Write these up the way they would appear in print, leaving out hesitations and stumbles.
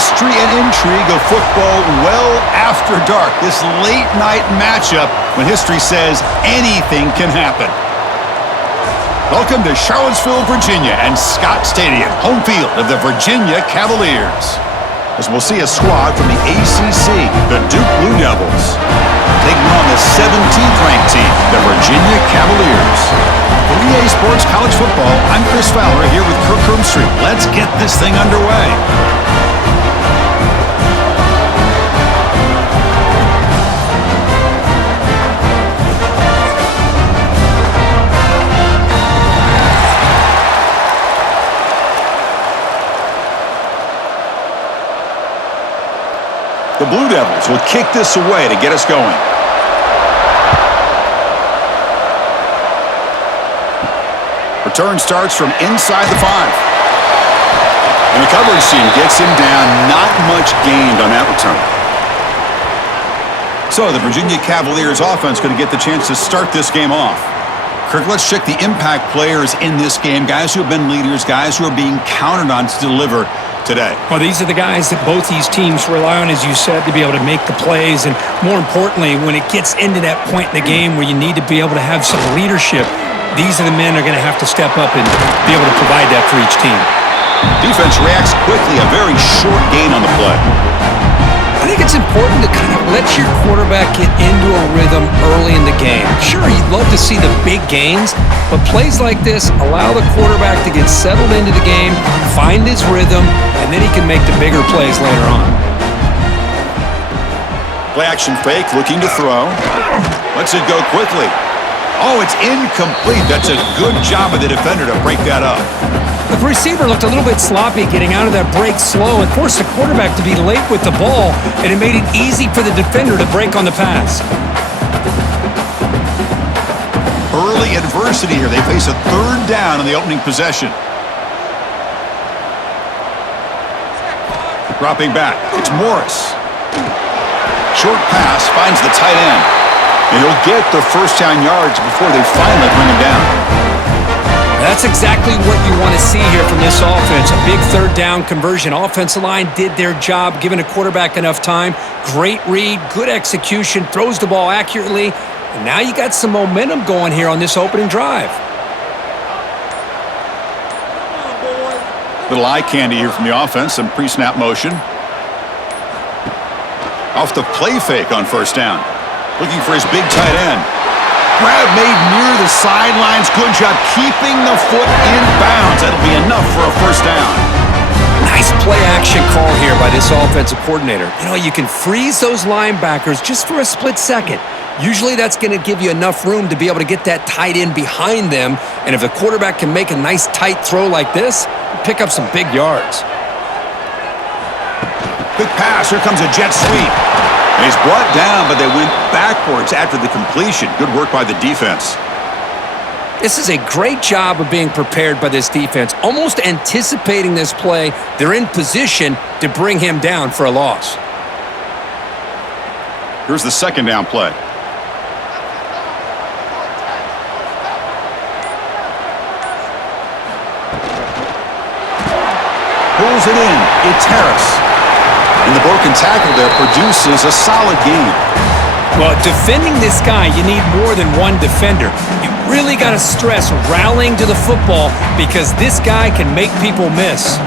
history and intrigue of football well after dark. This late-night matchup when history says anything can happen. Welcome to Charlottesville, Virginia, and Scott Stadium, home field of the Virginia Cavaliers. As we'll see a squad from the ACC, the Duke Blue Devils, taking on the 17th-ranked team, the Virginia Cavaliers. For EA Sports College Football, I'm Chris Fowler here with Kirk Herbstreit. Let's get this thing underway. The Blue Devils will kick this away to get us going. Return starts from inside the 5. And the coverage team gets him down. Not much gained on that return. So the Virginia Cavaliers offense going to get the chance to start this game off. Kirk, let's check the impact players in this game. Guys who have been leaders, guys who are being counted on to deliver today. Well, these are the guys that both these teams rely on, as you said, to be able to make the plays. And more importantly, when it gets into that point in the game where you need to be able to have some leadership, these are the men that are going to have to step up and be able to provide that for each team. Defense reacts quickly, a very short gain on the play. I think it's important to kind of let your quarterback get into a rhythm early in the game. Sure, you'd love to see the big gains, but plays like this allow the quarterback to get settled into the game, find his rhythm, and then he can make the bigger plays later on. Play action fake, looking to throw. Lets it go quickly. Oh, it's incomplete. That's a good job of the defender to break that up. The receiver looked a little bit sloppy getting out of that break slow and forced the quarterback to be late with the ball, and it made it easy for the defender to break on the pass. Early adversity here. They face a third down on the opening possession. Dropping back. It's Morris. Short pass finds the tight end. And he'll get the first down yards before they finally bring him down. That's exactly what you want to see here from this offense. A big third down conversion. Offensive line did their job, giving a quarterback enough time. Great read, good execution, throws the ball accurately. And now you got some momentum going here on this opening drive. Little eye candy here from the offense. Some pre-snap motion. Off the play fake on first down. Looking for his big tight end. Grab made near the sidelines. Good job keeping the foot in bounds. That'll be enough for a first down. Nice play action call here by this offensive coordinator. You know, you can freeze those linebackers just for a split second. Usually that's going to give you enough room to be able to get that tight end behind them. And if the quarterback can make a nice tight throw like this, pick up some big yards. Quick pass. Here comes a jet sweep. And he's brought down, but they went backwards after the completion. Good work by the defense. This is a great job of being prepared by this defense. Almost anticipating this play, they're in position to bring him down for a loss. Here's the second down play. Pulls it in. It's Harris. And the broken tackle there produces a solid game. Well, defending this guy, you need more than one defender. You really got to stress rallying to the football because this guy can make people miss.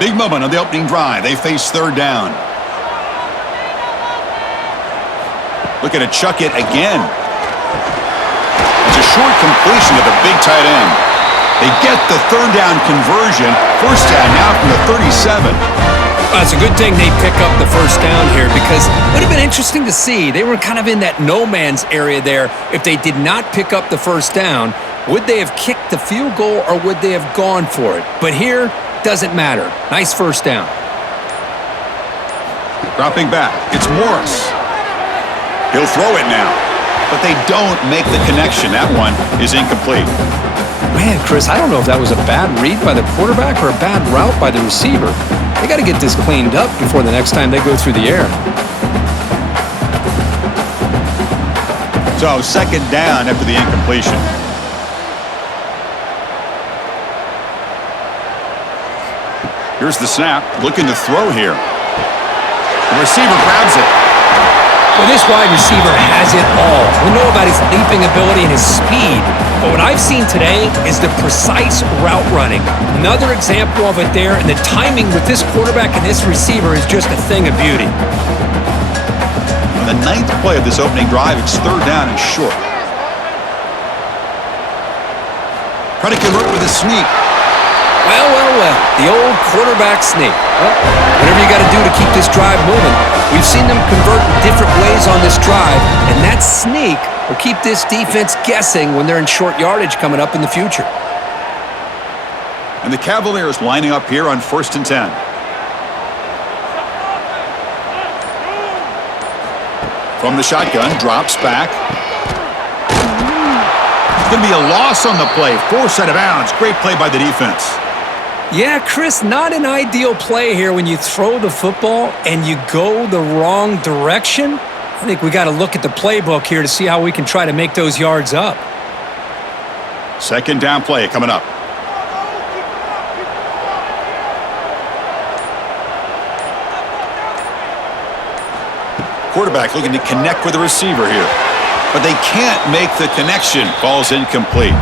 Big moment on the opening drive. They face third down. Looking to chuck it again. It's a short completion to the big tight end. They get the third down conversion. First down now from the 37. Well, it's a good thing they pick up the first down here because it would have been interesting to see. They were kind of in that no man's area there. If they did not pick up the first down, would they have kicked the field goal or would they have gone for it? But here, doesn't matter. Nice first down. Dropping back. It's Morris. He'll throw it now. But they don't make the connection. That one is incomplete. Man, Chris, I don't know if that was a bad read by the quarterback or a bad route by the receiver. They got to get this cleaned up before the next time they go through the air. So, second down after the incompletion. Here's the snap, looking to throw here. The receiver grabs it. Well, this wide receiver has it all. We know about his leaping ability and his speed, but what I've seen today is the precise route running. Another example of it there, and the timing with this quarterback and this receiver is just a thing of beauty. On the 9th play of this opening drive, it's 3rd down and short. Trying to convert with a sneak. Well, the old quarterback sneak. Well, whatever you got to do to keep this drive moving. We've seen them convert in different ways on this drive, and that sneak will keep this defense guessing when they're in short yardage coming up in the future. And the Cavaliers lining up here on 1st and 10. From the shotgun, drops back. It's going to be a loss on the play. Forced out of bounds. Great play by the defense. Yeah, Chris, not an ideal play here when you throw the football and you go the wrong direction. I think we got to look at the playbook here to see how we can try to make those yards up. 2nd down play coming up. Quarterback looking to connect with the receiver here. But they can't make the connection. Ball's incomplete.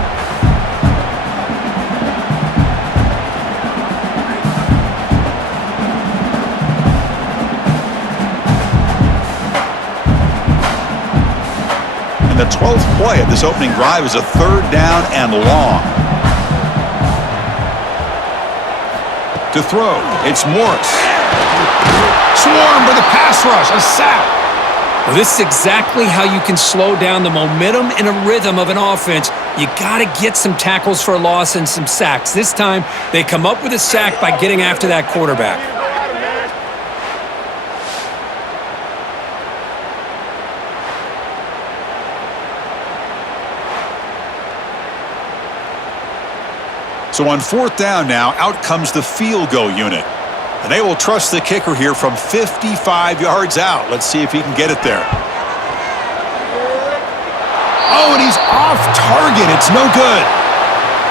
And the 12th play of this opening drive is a 3rd down and long. To throw, it's Morris. Swarmed by the pass rush, a sack. Well, this is exactly how you can slow down the momentum and a rhythm of an offense. You got to get some tackles for a loss and some sacks. This time, they come up with a sack by getting after that quarterback. So on 4th down now, out comes the field goal unit. And they will trust the kicker here from 55 yards out. Let's see if he can get it there. Oh, and he's off target. It's no good.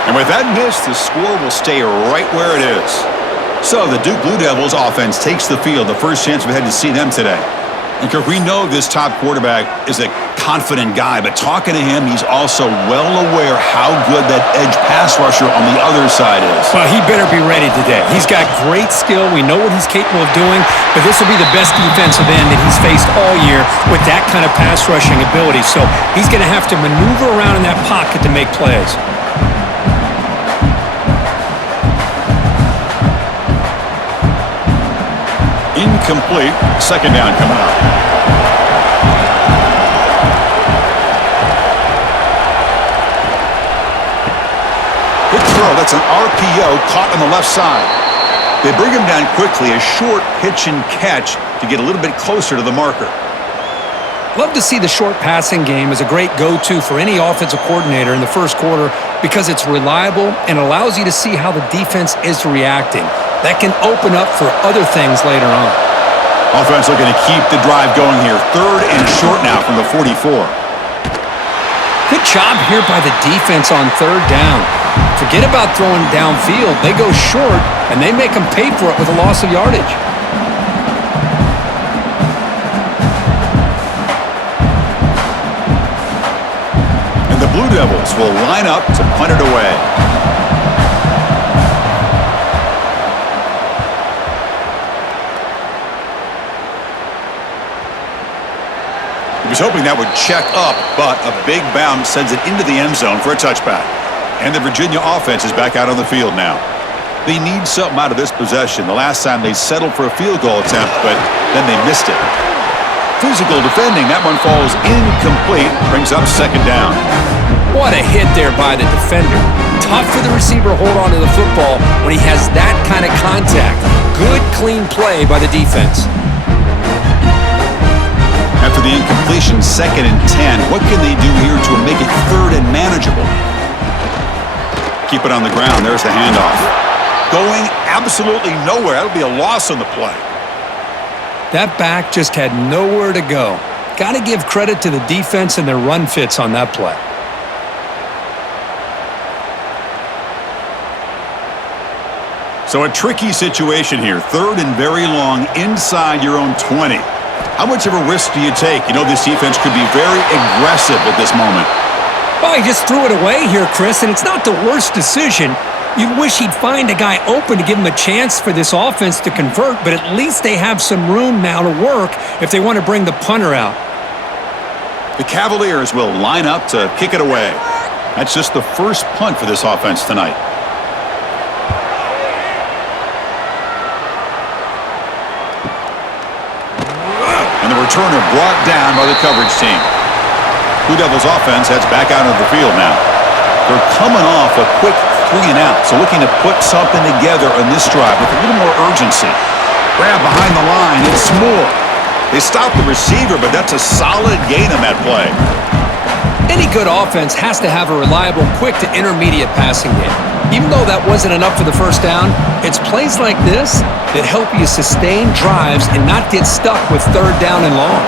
And with that miss, the score will stay right where it is. So the Duke Blue Devils offense takes the field. The first chance we had to see them today. And Kirk, we know this top quarterback is a confident guy, but talking to him, he's also well aware how good that edge pass rusher on the other side is. Well, he better be ready today. He's got great skill. We know what he's capable of doing, but this will be the best defensive end that he's faced all year with that kind of pass rushing ability. So he's going to have to maneuver around in that pocket to make plays. Incomplete. 2nd down coming up. Good throw. That's an RPO caught on the left side. They bring him down quickly. A short pitch and catch to get a little bit closer to the marker. Love to see the short passing game as a great go-to for any offensive coordinator in the first quarter because it's reliable and allows you to see how the defense is reacting. That can open up for other things later on. Offense looking to keep the drive going here. 3rd and short now from the 44. Good job here by the defense on 3rd down. Forget about throwing downfield. They go short, and they make them pay for it with a loss of yardage. And the Blue Devils will line up to punt it away. He was hoping that would check up, but a big bounce sends it into the end zone for a touchback. And the Virginia offense is back out on the field now. They need something out of this possession. The last time they settled for a field goal attempt, but then they missed it. Physical defending. That one falls incomplete. Brings up 2nd down. What a hit there by the defender. Tough for the receiver to hold on to the football when he has that kind of contact. Good, clean play by the defense. After the incompletion, 2nd and 10. What can they do here to make it 3rd and manageable? Keep it on the ground. There's the handoff. Going absolutely nowhere. That'll be a loss on the play. That back just had nowhere to go. Got to give credit to the defense and their run fits on that play. So a tricky situation here. 3rd and very long inside your own 20. How much of a risk do you take? You know this defense could be very aggressive at this moment. Well, he just threw it away here, Chris, and it's not the worst decision. You'd wish he'd find a guy open to give him a chance for this offense to convert, but at least they have some room now to work if they want to bring the punter out. The Cavaliers will line up to kick it away. That's just the first punt for this offense tonight. And the returner brought down by the coverage team. Blue Devils offense heads back out of the field now. They're coming off a quick 3 and out, so looking to put something together on this drive with a little more urgency. Grab behind the line, it's more. They stop the receiver, but that's a solid gain on that play. Any good offense has to have a reliable, quick to intermediate passing game. Even though that wasn't enough for the first down, it's plays like this that help you sustain drives and not get stuck with 3rd down and long.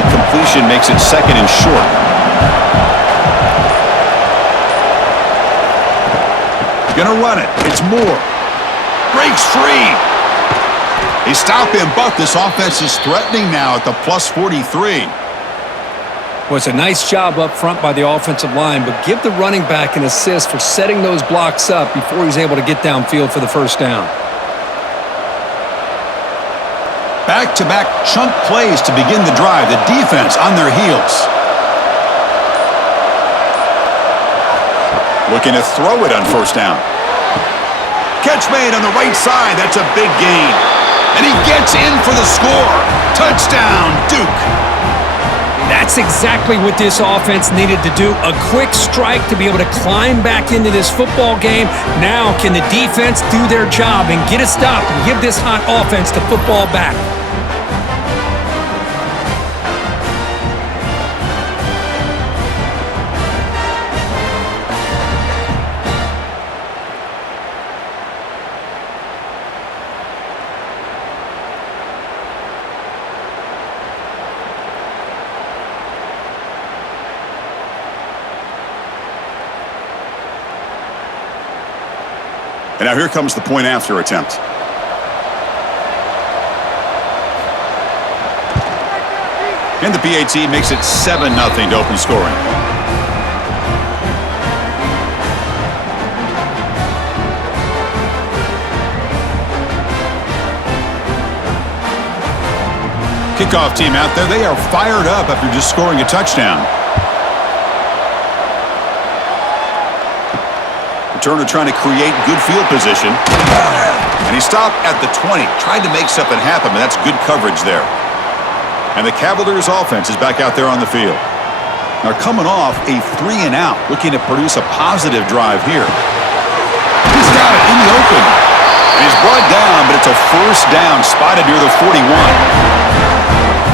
And completion makes it 2nd and short. Gonna run it. It's Moore. Breaks free. They stop him, but this offense is threatening now at the plus 43. Well, it's a nice job up front by the offensive line, but give the running back an assist for setting those blocks up before he's able to get downfield for the first down. Back-to-back chunk plays to begin the drive. The defense on their heels. Looking to throw it on first down. Catch made on the right side. That's a big gain. And he gets in for the score. Touchdown, Duke. That's exactly what this offense needed to do. A quick strike to be able to climb back into this football game. Now can the defense do their job and get a stop and give this hot offense the football back? And now here comes the point after attempt. And the PAT makes it 7-0 to open scoring. Kickoff team out there. They are fired up after just scoring a touchdown. Turner trying to create good field position. And he stopped at the 20. Tried to make something happen, but that's good coverage there. And the Cavaliers offense is back out there on the field. They're coming off a 3 and out, looking to produce a positive drive here. He's got it in the open. And he's brought down, but it's a first down spotted near the 41.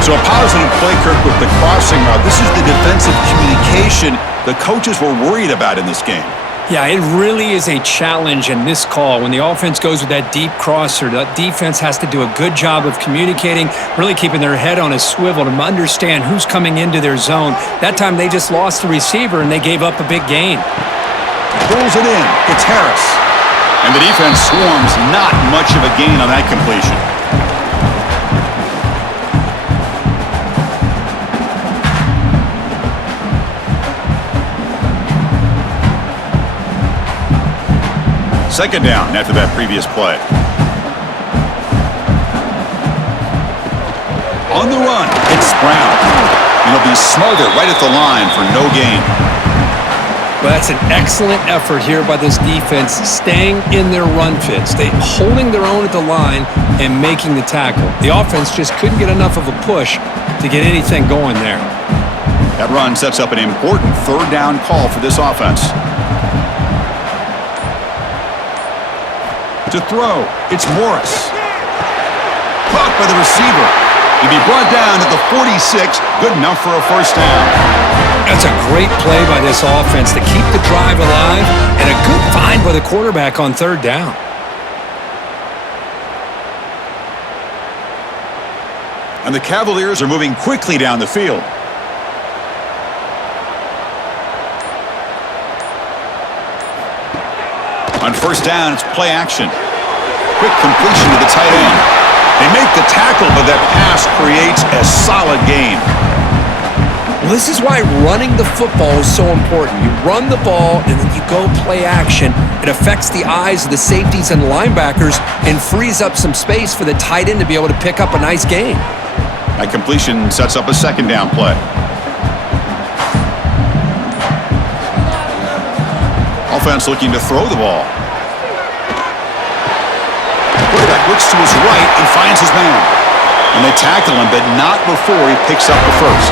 So a positive play, Kirk, with the crossing route. This is the defensive communication the coaches were worried about in this game. Yeah, it really is a challenge in this call. When the offense goes with that deep crosser, the defense has to do a good job of communicating, really keeping their head on a swivel to understand who's coming into their zone. That time they just lost the receiver and they gave up a big gain. Pulls it in. It's Harris. And the defense swarms. Not much of a gain on that completion. Second down after that previous play. On the run, it's Brown. And he'll be smothered right at the line for no gain. But that's an excellent effort here by this defense, staying in their run fits. They holding their own at the line and making the tackle. The offense just couldn't get enough of a push to get anything going there. That run sets up an important third down call for this offense. To throw, it's Morris. Caught by the receiver. He'll be brought down at the 46, good enough for a first down. That's a great play by this offense to keep the drive alive and a good find by the quarterback on third down. And the Cavaliers are moving quickly down the field. On first down, it's play action. quick completion to the tight end. They make the tackle, but that pass creates a solid gain. Well, this is why running the football is so important. You run the ball, and then you go play action. It affects the eyes of the safeties and linebackers and frees up some space for the tight end to be able to pick up a nice gain. That completion sets up a second down play. Offense looking to throw the ball. Quarterback looks to his right and finds his man. And they tackle him, but not before he picks up the first.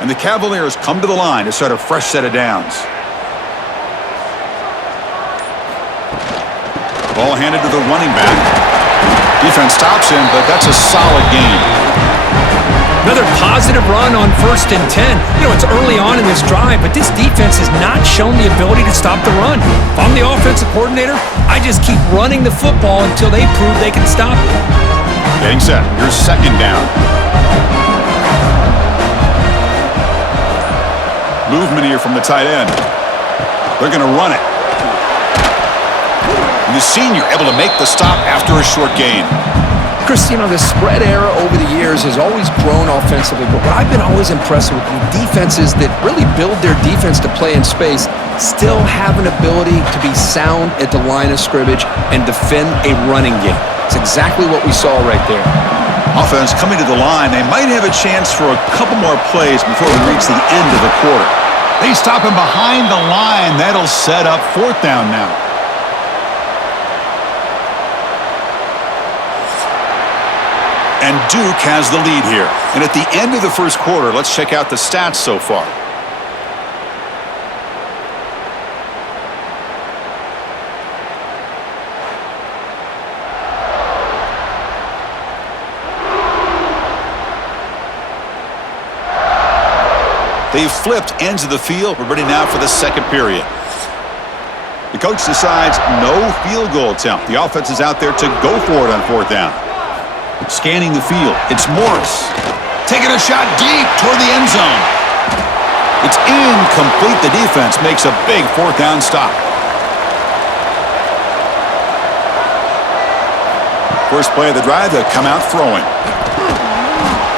And the Cavaliers come to the line to start a fresh set of downs. Ball handed to the running back. Defense stops him, but that's a solid gain. Another positive run on 1st and 10. You know, it's early on in this drive, but this defense has not shown the ability to stop the run. If I'm the offensive coordinator, I just keep running the football until they prove they can stop it. Getting set. Here's second down. Movement here from the tight end. They're going to run it. And the senior able to make the stop after a short gain. Chris, you know, the spread era over the years has always grown offensively, but what I've been always impressed with defenses that really build their defense to play in space still have an ability to be sound at the line of scrimmage and defend a running game. It's exactly what we saw right there. Offense coming to the line. They might have a chance for a couple more plays before we reach the end of the quarter. They stop him behind the line. That'll set up fourth down now. And Duke has the lead here. And at the end of the first quarter, let's check out the stats so far. They've flipped ends of the field. We're ready now for the second period. The coach decides no field goal attempt. The offense is out there to go for it on fourth down. Scanning the field. It's Morris. Taking a shot deep toward the end zone. It's incomplete. The defense makes a big fourth down stop. First play of the drive, they'll come out throwing.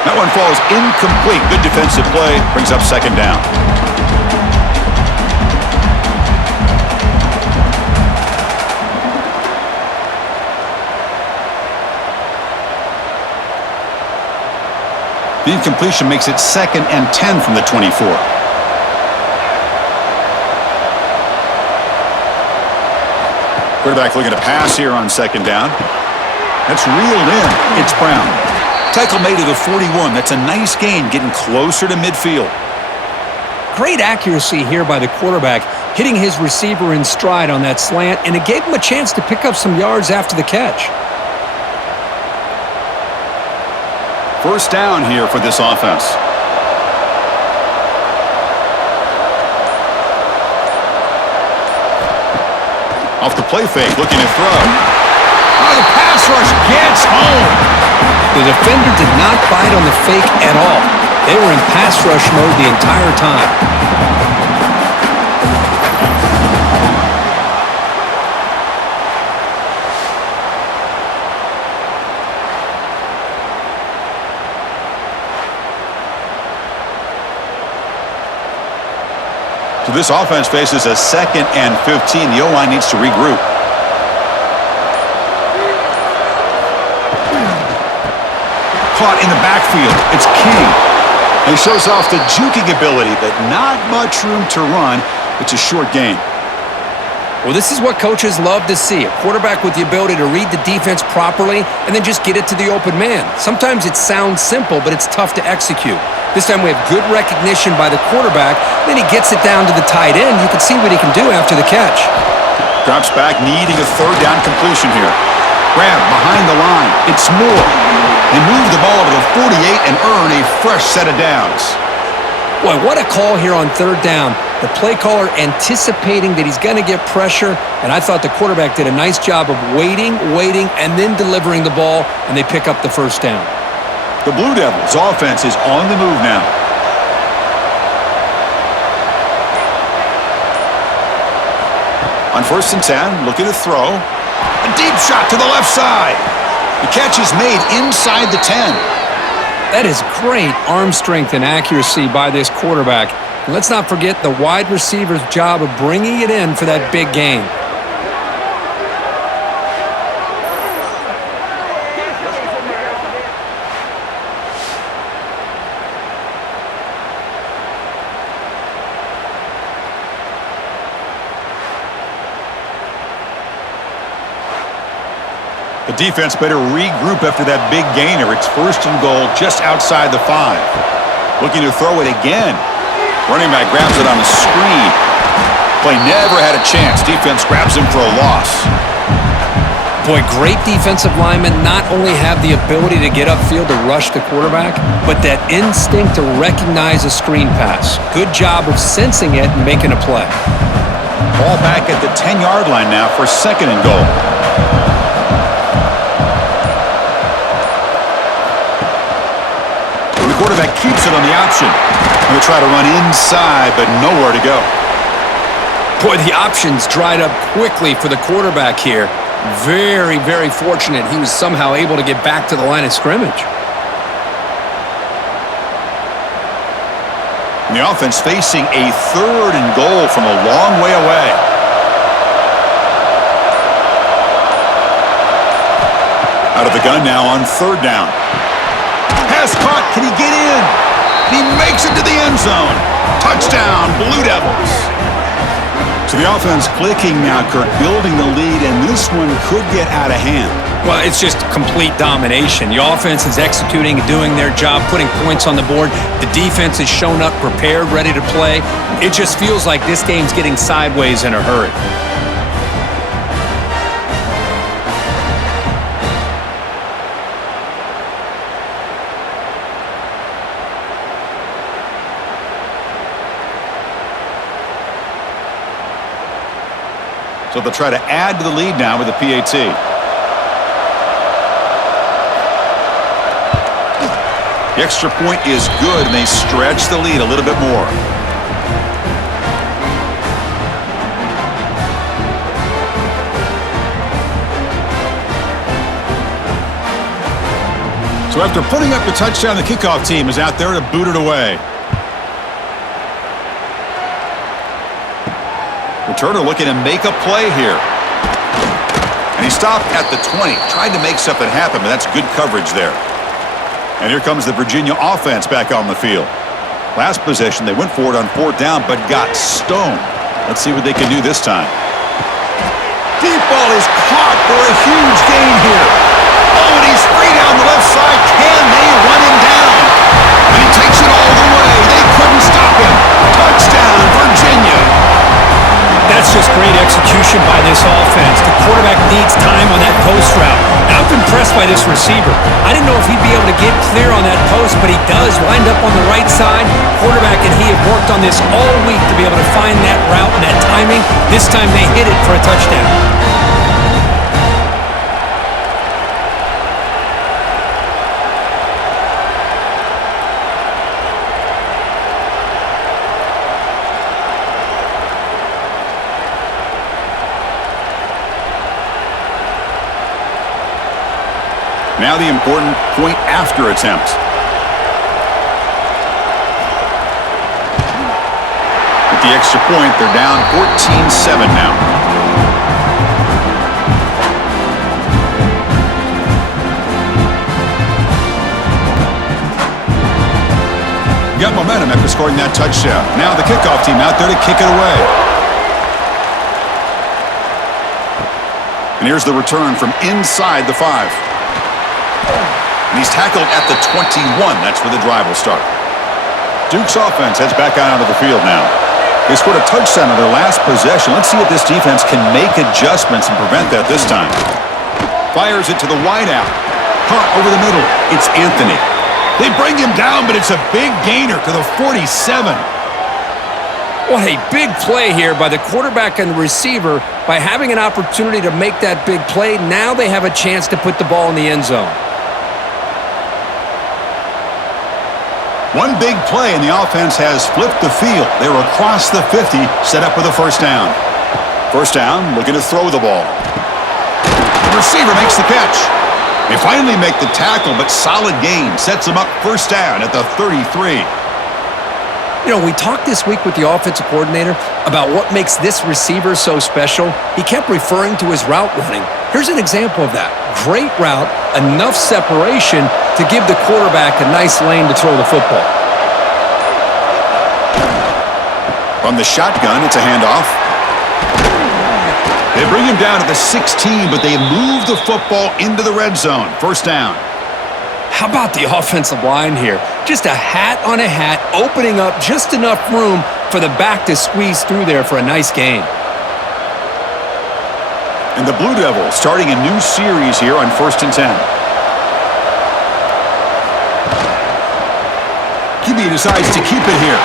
That one falls incomplete. Good defensive play. Brings up second down. The incompletion makes it 2nd and 10 from the 24. Quarterback looking to pass here on second down. That's reeled in. It's Brown. Tackle made to the 41. That's a nice gain, getting closer to midfield. Great accuracy here by the quarterback, hitting his receiver in stride on that slant, and it gave him a chance to pick up some yards after the catch. First down here for this offense. Off the play fake, looking to throw. Oh, the pass rush gets home. The defender did not bite on the fake at all. They were in pass rush mode the entire time. So this offense faces a 2nd and 15. The O-line needs to regroup. Caught in the backfield. It's King. He shows off the juking ability, but not much room to run. It's a short gain. Well, this is what coaches love to see. A quarterback with the ability to read the defense properly and then just get it to the open man. Sometimes it sounds simple, but it's tough to execute. This time we have good recognition by the quarterback. Then he gets it down to the tight end. You can see what he can do after the catch. Drops back, needing a third down completion here. Grab behind the line. It's Moore. They move the ball to the 48 and earn a fresh set of downs. Boy, what a call here on third down. The play caller anticipating that he's going to get pressure, and I thought the quarterback did a nice job of waiting, and then delivering the ball, and they pick up the first down. The Blue Devils' offense is on the move now. On 1st and 10, looking to throw. A deep shot to the left side. The catch is made inside the 10. That is great arm strength and accuracy by this quarterback. And let's not forget the wide receiver's job of bringing it in for that big gain. The defense better regroup after that big gainer. It's 1st and goal just outside the 5. Looking to throw it again. Running back grabs it on a screen. Play never had a chance. Defense grabs him for a loss. Boy, great defensive linemen not only have the ability to get upfield to rush the quarterback, but that instinct to recognize a screen pass. Good job of sensing it and making a play. Ball back at the 10-yard line now for 2nd and goal. The quarterback keeps it on the option. Going to try to run inside, but nowhere to go. Boy, the options dried up quickly for the quarterback here. Very, very fortunate he was somehow able to get back to the line of scrimmage. And the offense facing a 3rd and goal from a long way away. Out of the gun now on 3rd down. Pass caught. Can he get in? He makes it to the end zone. Touchdown, Blue Devils. So the offense clicking now, Kirk, building the lead, and this one could get out of hand. Well, it's just complete domination. The offense is executing and doing their job, putting points on the board. The defense has shown up, prepared, ready to play. It just feels like this game's getting sideways in a hurry. So they'll try to add to the lead now with a PAT. The extra point is good, and they stretch the lead a little bit more. So after putting up the touchdown, the kickoff team is out there to boot it away. Returner looking to make a play here. And he stopped at the 20. Tried to make something happen, but that's good coverage there. And here comes the Virginia offense back on the field. Last possession, they went for it on 4th down, but got stoned. Let's see what they can do this time. Deep ball is caught for a huge gain here. Oh, and he's free down the left side. Can they run him down? And he takes it all the way. They couldn't stop him. Touchdown, Virginia. That's just great execution by this offense. The quarterback needs time on that post route. And I'm impressed by this receiver. I didn't know if he'd be able to get clear on that post, but he does. Lined up on the right side. Quarterback and he have worked on this all week to be able to find that route and that timing. This time they hit it for a touchdown. Now the important point after attempt. With the extra point, they're down 14-7 now. Got momentum after scoring that touchdown. Now the kickoff team out there to kick it away. And here's the return from inside the 5. And he's tackled at the 21. That's where the drive will start. Duke's offense heads back out onto the field now. They scored a touchdown on their last possession. Let's see if this defense can make adjustments and prevent that this time. Fires it to the wideout. Caught over the middle. It's Anthony. They bring him down, but it's a big gainer to the 47. What a big play here by the quarterback and the receiver. By having an opportunity to make that big play, now they have a chance to put the ball in the end zone. One big play, and the offense has flipped the field. They're across the 50, set up with a first down. First down, looking to throw the ball. The receiver makes the catch. They finally make the tackle, but solid gain sets them up first down at the 33. You know, we talked this week with the offensive coordinator about what makes this receiver so special. He kept referring to his route running. Here's an example of that. Great route, enough separation to give the quarterback a nice lane to throw the football. From the shotgun, it's a handoff. They bring him down to the 16, but they move the football into the red zone. First down. How about the offensive line here? Just a hat on a hat, opening up just enough room for the back to squeeze through there for a nice gain. And the Blue Devils starting a new series here on 1st and 10. QB decides to keep it here.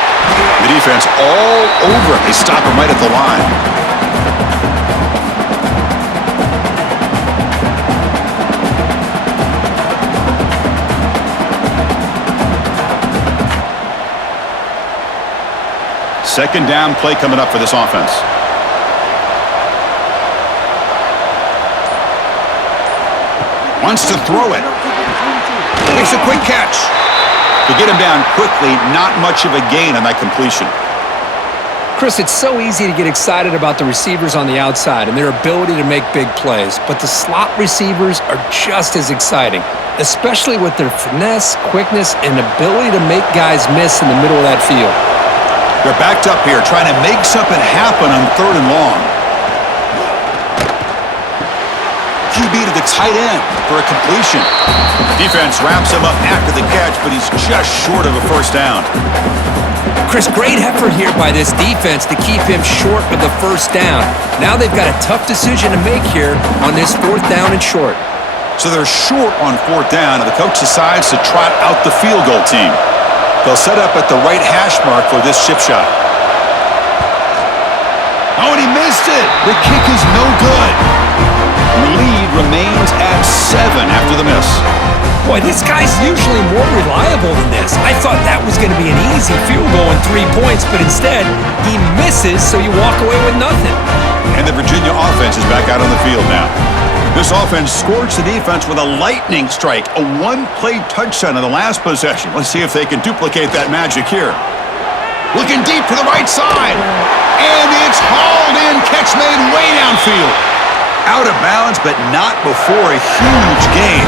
The defense all over it. They stop him right at the line. Second down play coming up for this offense. Wants to throw it. Makes a quick catch. To get him down quickly, not much of a gain on that completion. Chris, it's so easy to get excited about the receivers on the outside and their ability to make big plays, but the slot receivers are just as exciting, especially with their finesse, quickness, and ability to make guys miss in the middle of that field. They're backed up here, trying to make something happen on 3rd and long. QB to the tight end for a completion. Defense wraps him up after the catch, but he's just short of a first down. Chris, great effort here by this defense to keep him short of the first down. Now they've got a tough decision to make here on this 4th down and short. So they're short on 4th down, and the coach decides to trot out the field goal team. They'll set up at the right hash mark for this chip shot. Oh, and he missed it. The kick is no good. The lead remains at 7 after the miss. Boy, this guy's usually more reliable than this. I thought that was going to be an easy field goal and 3 points, but instead, he misses, so you walk away with nothing. And the Virginia offense is back out on the field now. This offense scorched the defense with a lightning strike, a one-play touchdown in the last possession. Let's see if they can duplicate that magic here. Looking deep to the right side. And it's hauled in. Catch made way downfield. Out of bounds, but not before a huge gain.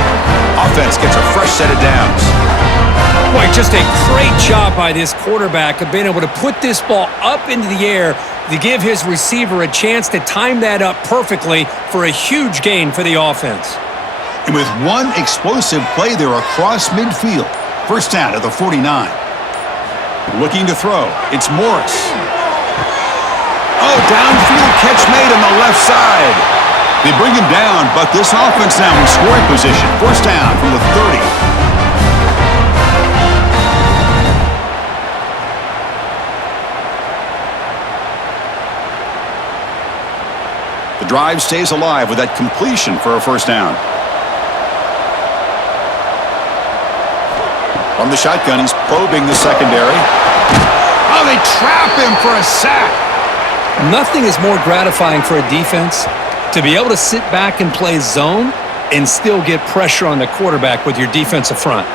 Offense gets a fresh set of downs. Boy, just a great job by this quarterback of being able to put this ball up into the air to give his receiver a chance to time that up perfectly for a huge gain for the offense. And with one explosive play, they're across midfield. First down at the 49. Looking to throw. It's Morris. Oh, downfield catch made on the left side. They bring him down, but this offense now in scoring position. First down from the 30. The drive stays alive with that completion for a first down. From the shotgun, he's probing the secondary. Oh, they trap him for a sack. Nothing is more gratifying for a defense to be able to sit back and play zone and still get pressure on the quarterback with your defensive front.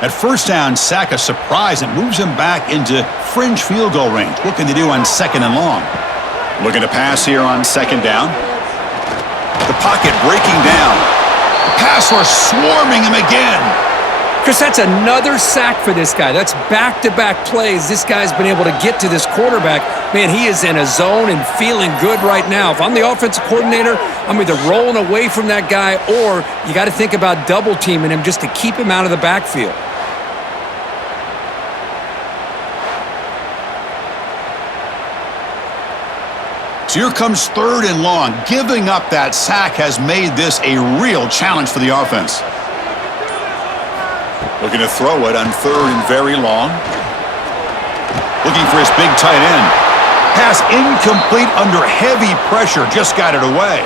At first down, sack a surprise and moves him back into fringe field goal range. What can they do on 2nd and long? Looking to pass here on 2nd down. The pocket breaking down. The pass rush swarming him again. Chris, that's another sack for this guy. That's back-to-back plays. This guy's been able to get to this quarterback. Man, he is in a zone and feeling good right now. If I'm the offensive coordinator, I'm either rolling away from that guy or you got to think about double-teaming him just to keep him out of the backfield. So here comes 3rd and long. Giving up that sack has made this a real challenge for the offense. Looking to throw it on 3rd and very long. Looking for his big tight end. Pass incomplete under heavy pressure. Just got it away.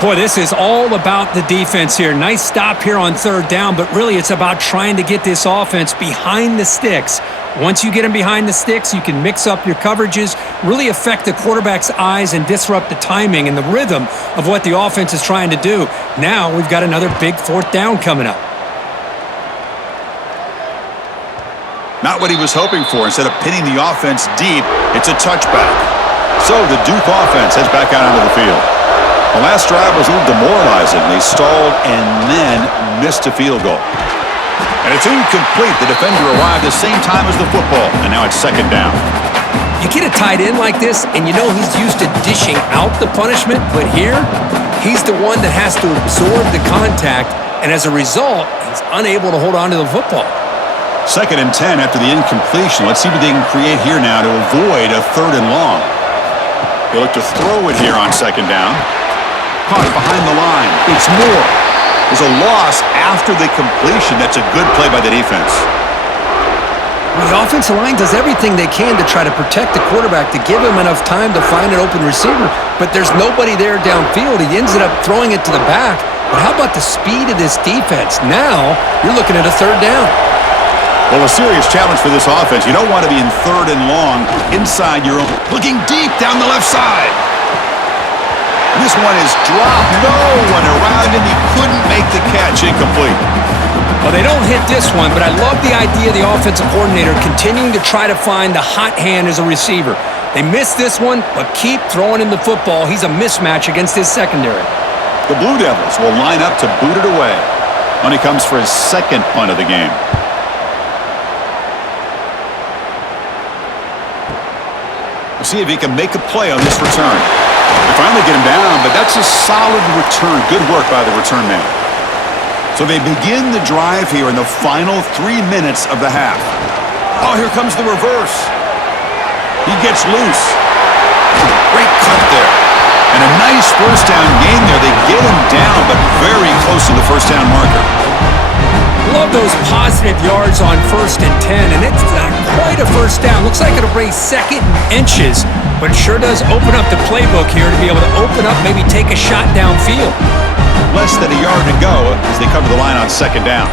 Boy, this is all about the defense here. Nice stop here on third down, but really it's about trying to get this offense behind the sticks. Once you get them behind the sticks, you can mix up your coverages, really affect the quarterback's eyes and disrupt the timing and the rhythm of what the offense is trying to do. Now we've got another big fourth down coming up. Not what he was hoping for. Instead of pinning the offense deep, it's a touchback. So the Duke offense heads back out onto the field. The last drive was a little demoralizing. They stalled and then missed a field goal. And it's incomplete. The defender arrived the same time as the football, and now it's second down. You get a tight end like this, and you know he's used to dishing out the punishment, but here, he's the one that has to absorb the contact, and as a result, he's unable to hold on to the football. Second and 10 after the incompletion. Let's see what they can create here now to avoid a third and long. They look to throw it here on second down. Caught behind the line. It's Moore. There's a loss after the completion. That's a good play by the defense. Well, the offensive line does everything they can to try to protect the quarterback, to give him enough time to find an open receiver, but there's nobody there downfield. He ends up throwing it to the back. But how about the speed of this defense? Now you're looking at a third down. Well, a serious challenge for this offense. You don't want to be in third and long inside your own. Looking deep down the left side. This one is dropped. No one around him. He couldn't make the catch. Incomplete. Well, they don't hit this one, but I love the idea of the offensive coordinator continuing to try to find the hot hand as a receiver. They missed this one, but keep throwing him the football. He's a mismatch against his secondary. The Blue Devils will line up to boot it away. When he comes for his second punt of the game. We'll see if he can make a play on this return. They finally get him down, but that's a solid return. Good work by the return man. So they begin the drive here in the final 3 minutes of the half. Oh, here comes the reverse. He gets loose. Great cut there. And a nice first down gain there. They get him down, but very close to the first down marker. Love those positive yards on 1st and 10, and it's not quite a first down. Looks like it'll bring second inches, but it sure does open up the playbook here to be able to open up, maybe take a shot downfield. Less than a yard to go as they come to the line on second down.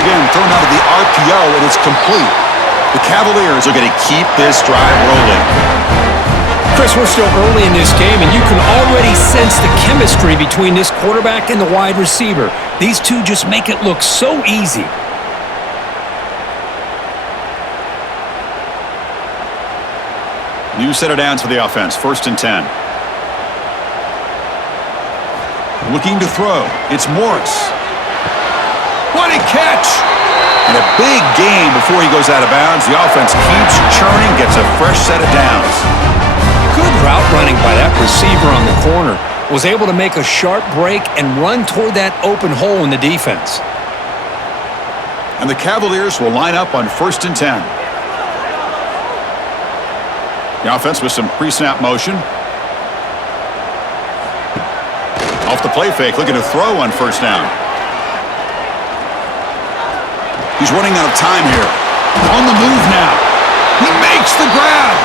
Again, thrown out of the RPO, and it's complete. The Cavaliers are going to keep this drive rolling. Chris, we're still early in this game, and you can already sense the chemistry between this quarterback and the wide receiver. These two just make it look so easy. New set of downs for the offense. 1st and 10. Looking to throw. It's Morris. What a catch! And a big gain before he goes out of bounds. The offense keeps churning, gets a fresh set of downs. Good route running by that receiver on the corner. Was able to make a sharp break and run toward that open hole in the defense. And the Cavaliers will line up on 1st and 10. The offense with some pre-snap motion. Off the play fake, looking to throw on 1st down. He's running out of time here. On the move now. He makes the grab.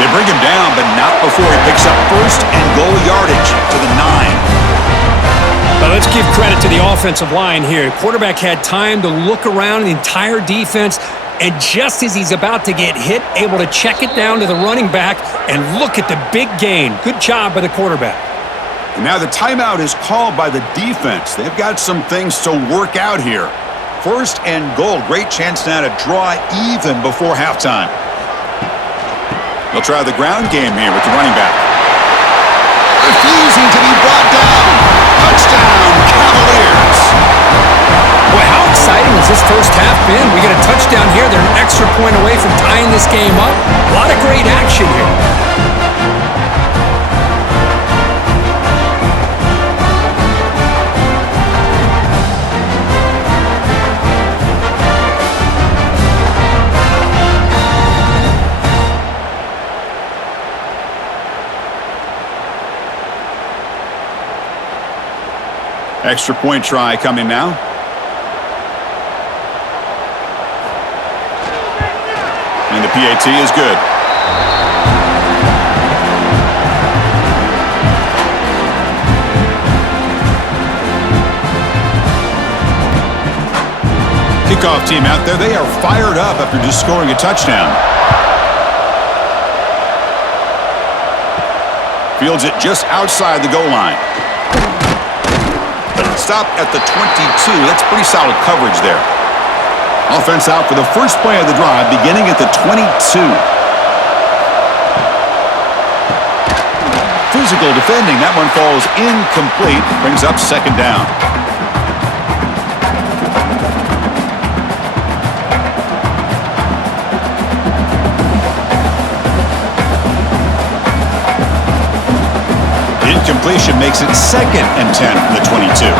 They bring him down, but not before he picks up 1st and goal yardage to the 9. Now let's give credit to the offensive line here. Quarterback had time to look around the entire defense, and just as he's about to get hit, able to check it down to the running back, and look at the big gain. Good job by the quarterback. And now the timeout is called by the defense. They've got some things to work out here. 1st and goal. Great chance now to draw even before halftime. They'll try the ground game here with the running back. Refusing to be brought down. Touchdown, Cavaliers. Boy, how exciting has this first half been? We get a touchdown here. They're an extra point away from tying this game up. A lot of great action here. Extra point try coming now. And the PAT is good. Kickoff team out there. They are fired up after just scoring a touchdown. Fields it just outside the goal line. Stop at the 22. That's pretty solid coverage there. Offense out for the first play of the drive, beginning at the 22. Physical defending. That one falls incomplete. Brings up second down. Incompletion makes it 2nd and 10 from the 22.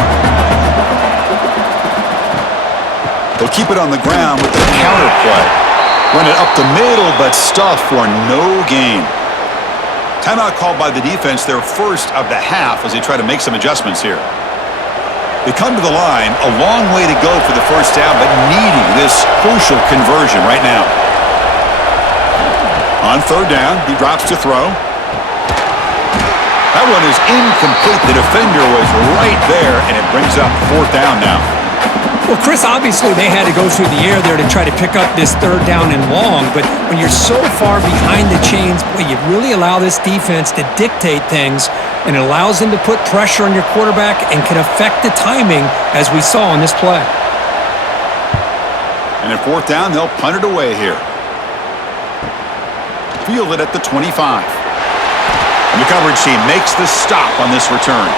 They'll keep it on the ground with the counter play. Run it up the middle, but stuff for no gain. Timeout called by the defense, their first of the half, as they try to make some adjustments here. They come to the line, a long way to go for the first down, but needing this crucial conversion right now. On third down, he drops to throw. That one is incomplete. The defender was right there, and it brings up fourth down now. Well, Chris, obviously they had to go through the air there to try to pick up this third down and long, but when you're so far behind the chains, boy, you really allow this defense to dictate things, and it allows them to put pressure on your quarterback and can affect the timing, as we saw on this play. And at fourth down, they'll punt it away here. Field it at the 25. And the coverage team makes the stop on this return.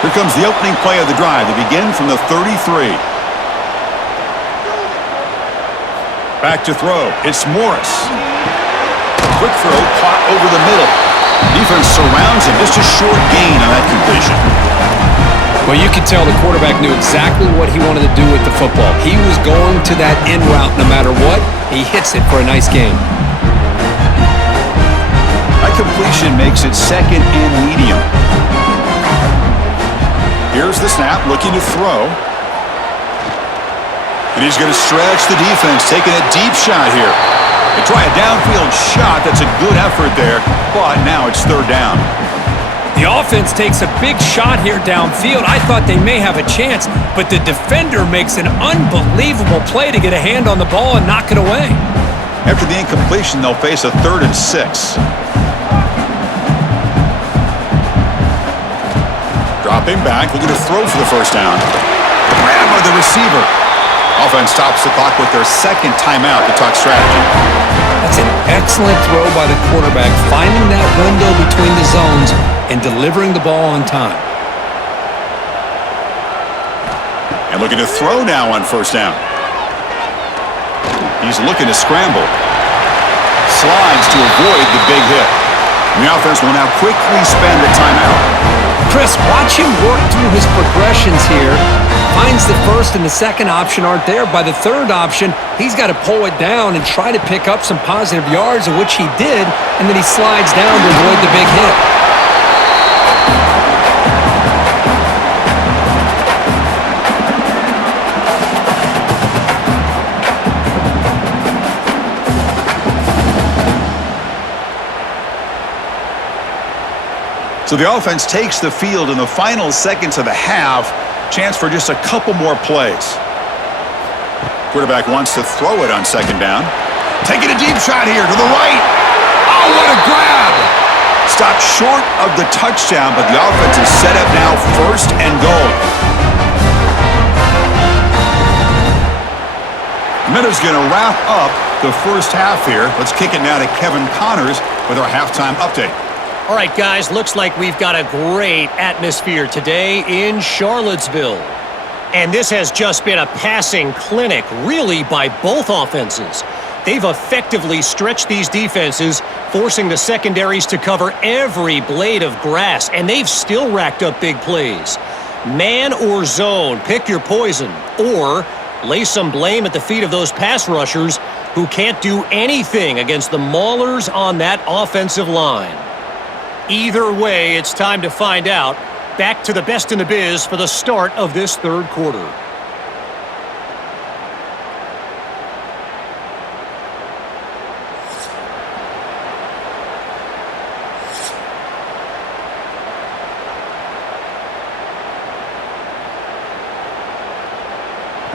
Here comes the opening play of the drive. They begin from the 33. Back to throw. It's Morris. Quick throw caught over the middle. Defense surrounds him. Just a short gain on that completion. Well, you could tell the quarterback knew exactly what he wanted to do with the football. He was going to that in route no matter what. He hits it for a nice gain. That completion makes it 2nd and medium. Here's the snap, looking to throw. And he's going to stretch the defense, taking a deep shot here. They try a downfield shot. That's a good effort there, but now it's third down. The offense takes a big shot here downfield. I thought they may have a chance, but the defender makes an unbelievable play to get a hand on the ball and knock it away. After the incompletion, they'll face a 3rd and 6. Dropping back, looking to throw for the first down. Grab by the receiver. Offense stops the clock with their 2nd timeout to talk strategy. That's an excellent throw by the quarterback, finding that window between the zones and delivering the ball on time. And looking to throw now on first down. He's looking to scramble. Slides to avoid the big hit. And the offense will now quickly spend the timeout. Chris, watch him work through his progressions here. Finds the first and the second option aren't there. By the third option, he's got to pull it down and try to pick up some positive yards, of which he did, and then he slides down to avoid the big hit. So the offense takes the field in the final seconds of the half. Chance for just a couple more plays. Quarterback wants to throw it on second down. Taking a deep shot here to the right. Oh, what a grab! Stopped short of the touchdown, but the offense is set up now 1st and goal. Minuta's going to wrap up the first half here. Let's kick it now to Kevin Connors with our halftime update. All right, guys, looks like we've got a great atmosphere today in Charlottesville. And this has just been a passing clinic, really, by both offenses. They've effectively stretched these defenses, forcing the secondaries to cover every blade of grass, and they've still racked up big plays. Man or zone, pick your poison, or lay some blame at the feet of those pass rushers who can't do anything against the maulers on that offensive line. Either way, it's time to find out. Back to the best in the biz for the start of this third quarter.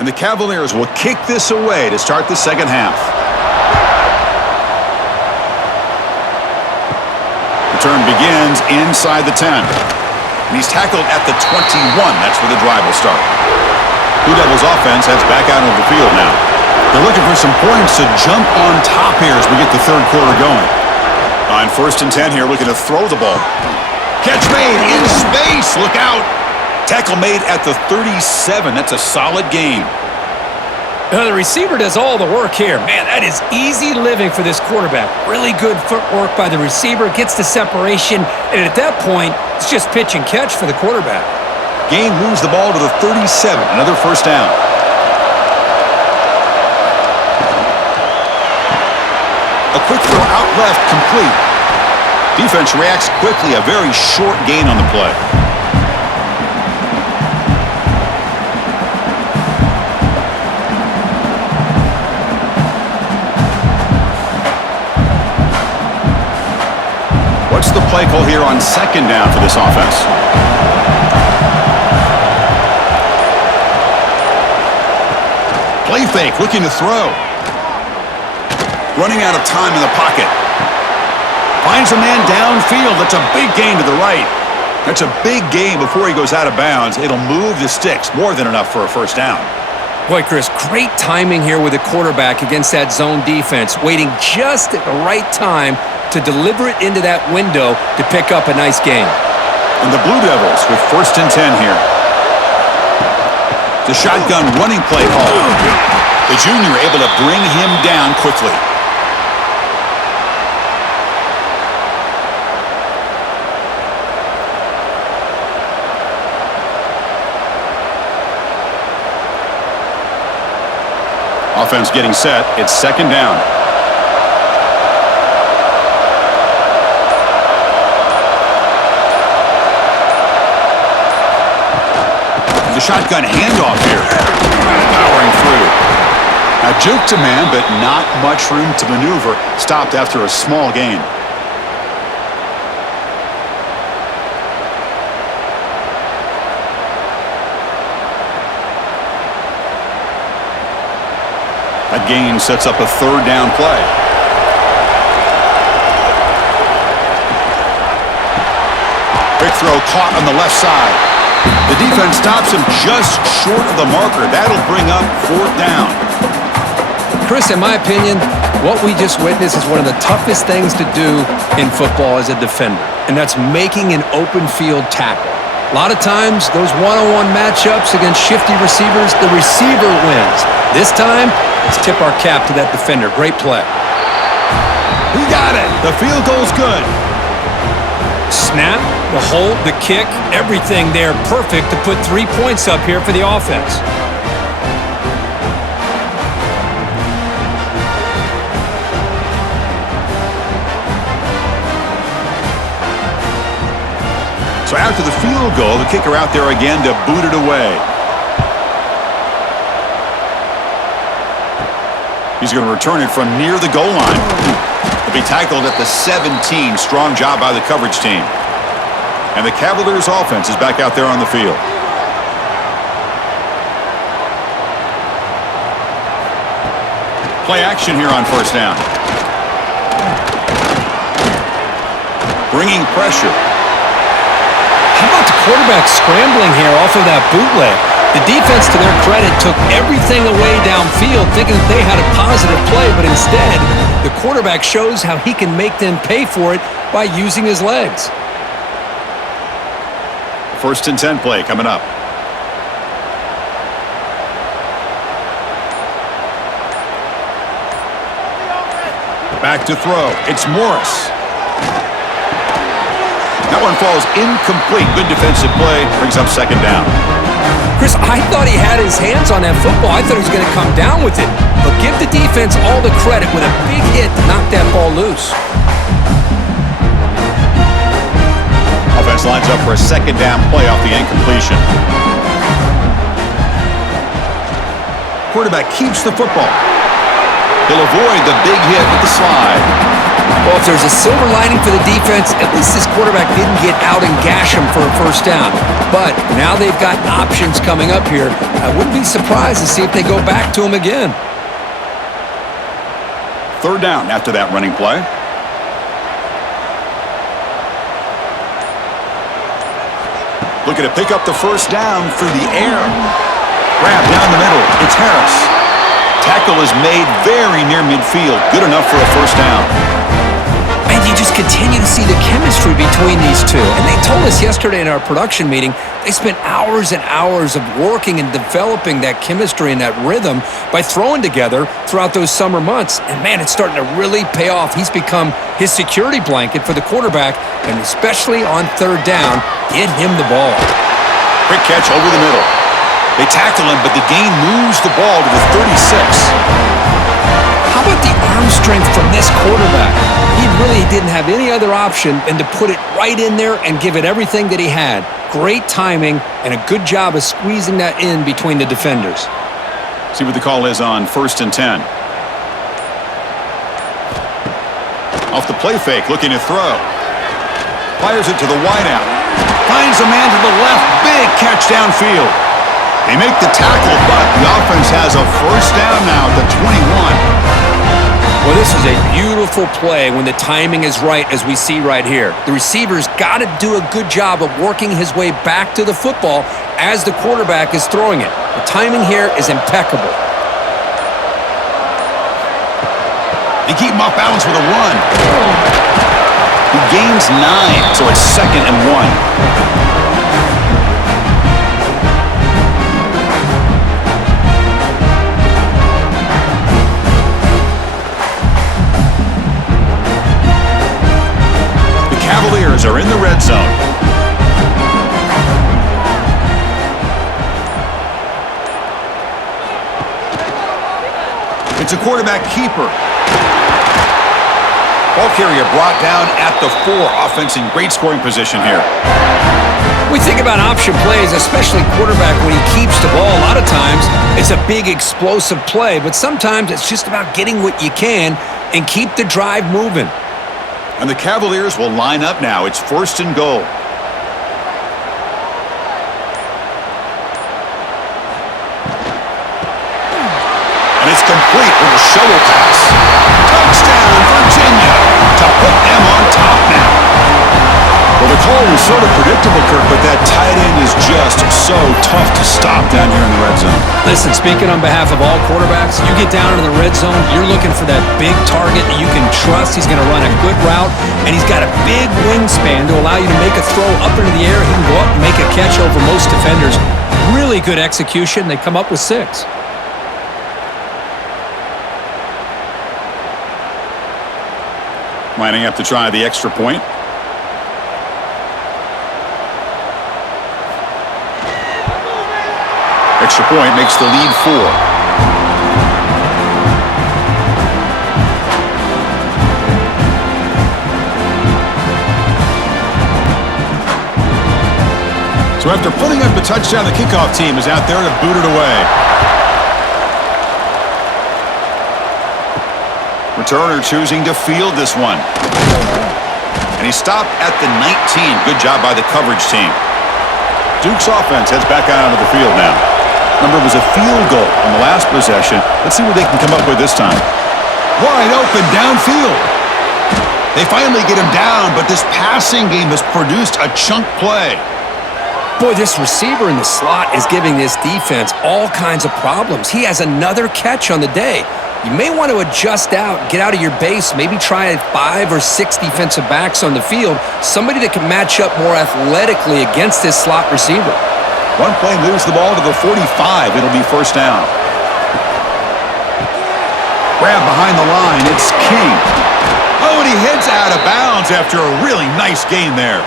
And the Cavaliers will kick this away to start the second half. Return begins inside the 10. And he's tackled at the 21. That's where the drive will start. Blue Devils offense heads back out over the field now. They're looking for some points to jump on top here as we get the third quarter going. On 1st and 10 here, looking to throw the ball. Catch made in space. Look out. Tackle made at the 37. That's a solid gain. The receiver does all the work here. Man, that is easy living for this quarterback. Really good footwork by the receiver. Gets the separation. And at that point, it's just pitch and catch for the quarterback. Gain moves the ball to the 37. Another first down. A quick throw out left, complete. Defense reacts quickly. A very short gain on the play. What's the play call here on 2nd down for this offense? Play fake, looking to throw. Running out of time in the pocket. Finds a man downfield. That's a big gain to the right. That's a big gain before he goes out of bounds. It'll move the sticks. More than enough for a first down. Boy, Chris, great timing here with the quarterback against that zone defense. Waiting just at the right time to deliver it into that window to pick up a nice gain. And the Blue Devils with 1st and 10 here. The shotgun running play call. The junior able to bring him down quickly. Offense getting set. It's 2nd down. The shotgun handoff here. Powering through. Now juke to man, but not much room to maneuver. Stopped after a small gain. That gain sets up a 3rd down play. Quick throw caught on the left side. The defense stops him just short of the marker. That'll bring up 4th down. Chris, in my opinion, what we just witnessed is one of the toughest things to do in football as a defender, and that's making an open field tackle. A lot of times, those one-on-one matchups against shifty receivers, the receiver wins. This time, let's tip our cap to that defender. Great play. He got it. The field goal's good. Snap, the hold, the kick, everything there perfect to put 3 points up here for the offense. So after the field goal, the kicker out there again to boot it away. He's going to return it from near the goal line. He'll be tackled at the 17. Strong job by the coverage team. And the Cavaliers offense is back out there on the field. Play action here on 1st down. Bringing pressure. How about the quarterback scrambling here off of that bootleg? The defense, to their credit, took everything away downfield thinking that they had a positive play, but instead, the quarterback shows how he can make them pay for it by using his legs. 1st and 10 play coming up. Back to throw. It's Morris. That one falls incomplete. Good defensive play. Brings up 2nd down. Chris, I thought he had his hands on that football. I thought he was going to come down with it. But give the defense all the credit with a big hit to knock that ball loose. Offense lines up for a 2nd down play off the incompletion. Quarterback keeps the football. He'll avoid the big hit with the slide. Well, if there's a silver lining for the defense, at least this quarterback didn't get out and gash him for a first down. But now they've got options coming up here. I wouldn't be surprised to see if they go back to him again. Third down after that running play. Looking to pick up the first down through the air. Grab down the middle. It's Harris. Tackle is made very near midfield. Good enough for a first down. And you just continue to see the chemistry between these two. And they told us yesterday in our production meeting, they spent hours and hours of working and developing that chemistry and that rhythm by throwing together throughout those summer months. And man, it's starting to really pay off. He's become his security blanket for the quarterback, and especially on third down, get him the ball. Quick catch over the middle. They tackle him, but the gain moves the ball to the 36. How about the arm strength from this quarterback? He really didn't have any other option than to put it right in there and give it everything that he had. Great timing and a good job of squeezing that in between the defenders. See what the call is on 1st and 10. Off the play fake, looking to throw. Fires it to the wideout. Finds a man to the left. Big catch downfield. They make the tackle, but the offense has a first down now at the 21. Well, this is a beautiful play when the timing is right, as we see right here. The receiver's got to do a good job of working his way back to the football as the quarterback is throwing it. The timing here is impeccable. They keep him off balance with a run. He gains 9, so it's 2nd and 1. Cavaliers are in the red zone. It's a quarterback keeper. Ball carrier brought down at the 4. Offense in great scoring position here. We think about option plays, especially quarterback when he keeps the ball. A lot of times it's a big explosive play, but sometimes it's just about getting what you can and keep the drive moving. And the Cavaliers will line up now. It's 1st and goal. And it's complete with a shovel pass. Touchdown, Virginia, to put them on top now. Well, the call was sort of predictable, Kirk, but that tight end is just so tough to stop down here in the red zone. Listen, speaking on behalf of all quarterbacks, you get down into the red zone, you're looking for that big target that you can trust. He's going to run a good route, and he's got a big wingspan to allow you to make a throw up into the air. He can go up and make a catch over most defenders. Really good execution. They come up with 6. Lining up to try the extra point. Extra point makes the lead 4. So after putting up a touchdown, the kickoff team is out there to boot it away. Returner choosing to field this one. And he stopped at the 19. Good job by the coverage team. Duke's offense heads back out onto the field now. Remember, it was a field goal on the last possession. Let's see what they can come up with this time. Wide open downfield. They finally get him down, but this passing game has produced a chunk play. Boy, this receiver in the slot is giving this defense all kinds of problems. He has another catch on the day. You may want to adjust out, get out of your base, maybe try 5 or 6 defensive backs on the field, somebody that can match up more athletically against this slot receiver. One play moves the ball to the 45. It'll be first down. Grab behind the line. It's King. Oh, and he heads out of bounds after a really nice gain there.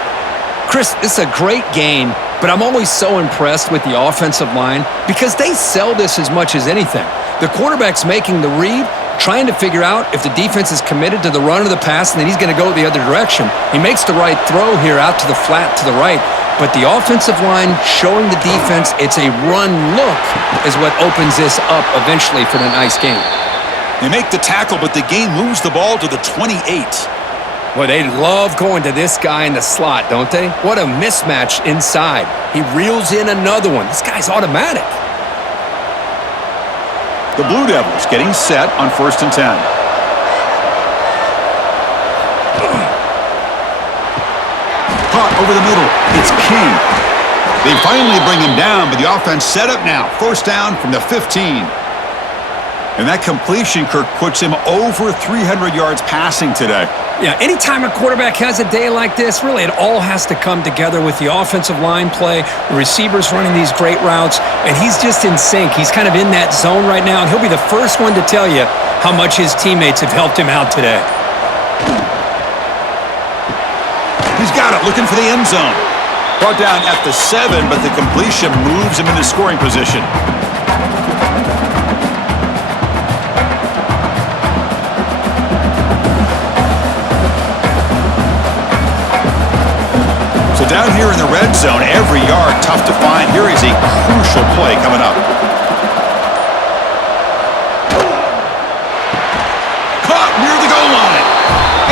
Chris, this is a great gain, but I'm always so impressed with the offensive line because they sell this as much as anything. The quarterback's making the read, trying to figure out if the defense is committed to the run or the pass, and then he's going to go the other direction. He makes the right throw here out to the flat to the right, but the offensive line showing the defense it's a run look is what opens this up eventually for the nice game. They make the tackle, but the gain moves the ball to the 28. Boy, they love going to this guy in the slot, don't they? What a mismatch inside. He reels in another one. This guy's automatic. The Blue Devils getting set on 1st and 10. Caught over the middle. It's King. They finally bring him down, but the offense set up now. 1st down from the 15. And that completion, Kirk, puts him over 300 yards passing today. Yeah, anytime a quarterback has a day like this, really it all has to come together with the offensive line play, the receivers running these great routes, and he's just in sync. He's kind of in that zone right now, and he'll be the first one to tell you how much his teammates have helped him out today. He's got it, looking for the end zone. Brought down at the 7, but the completion moves him into scoring position. So down here in the red zone, every yard tough to find. Here is a crucial play coming up. Caught near the goal line.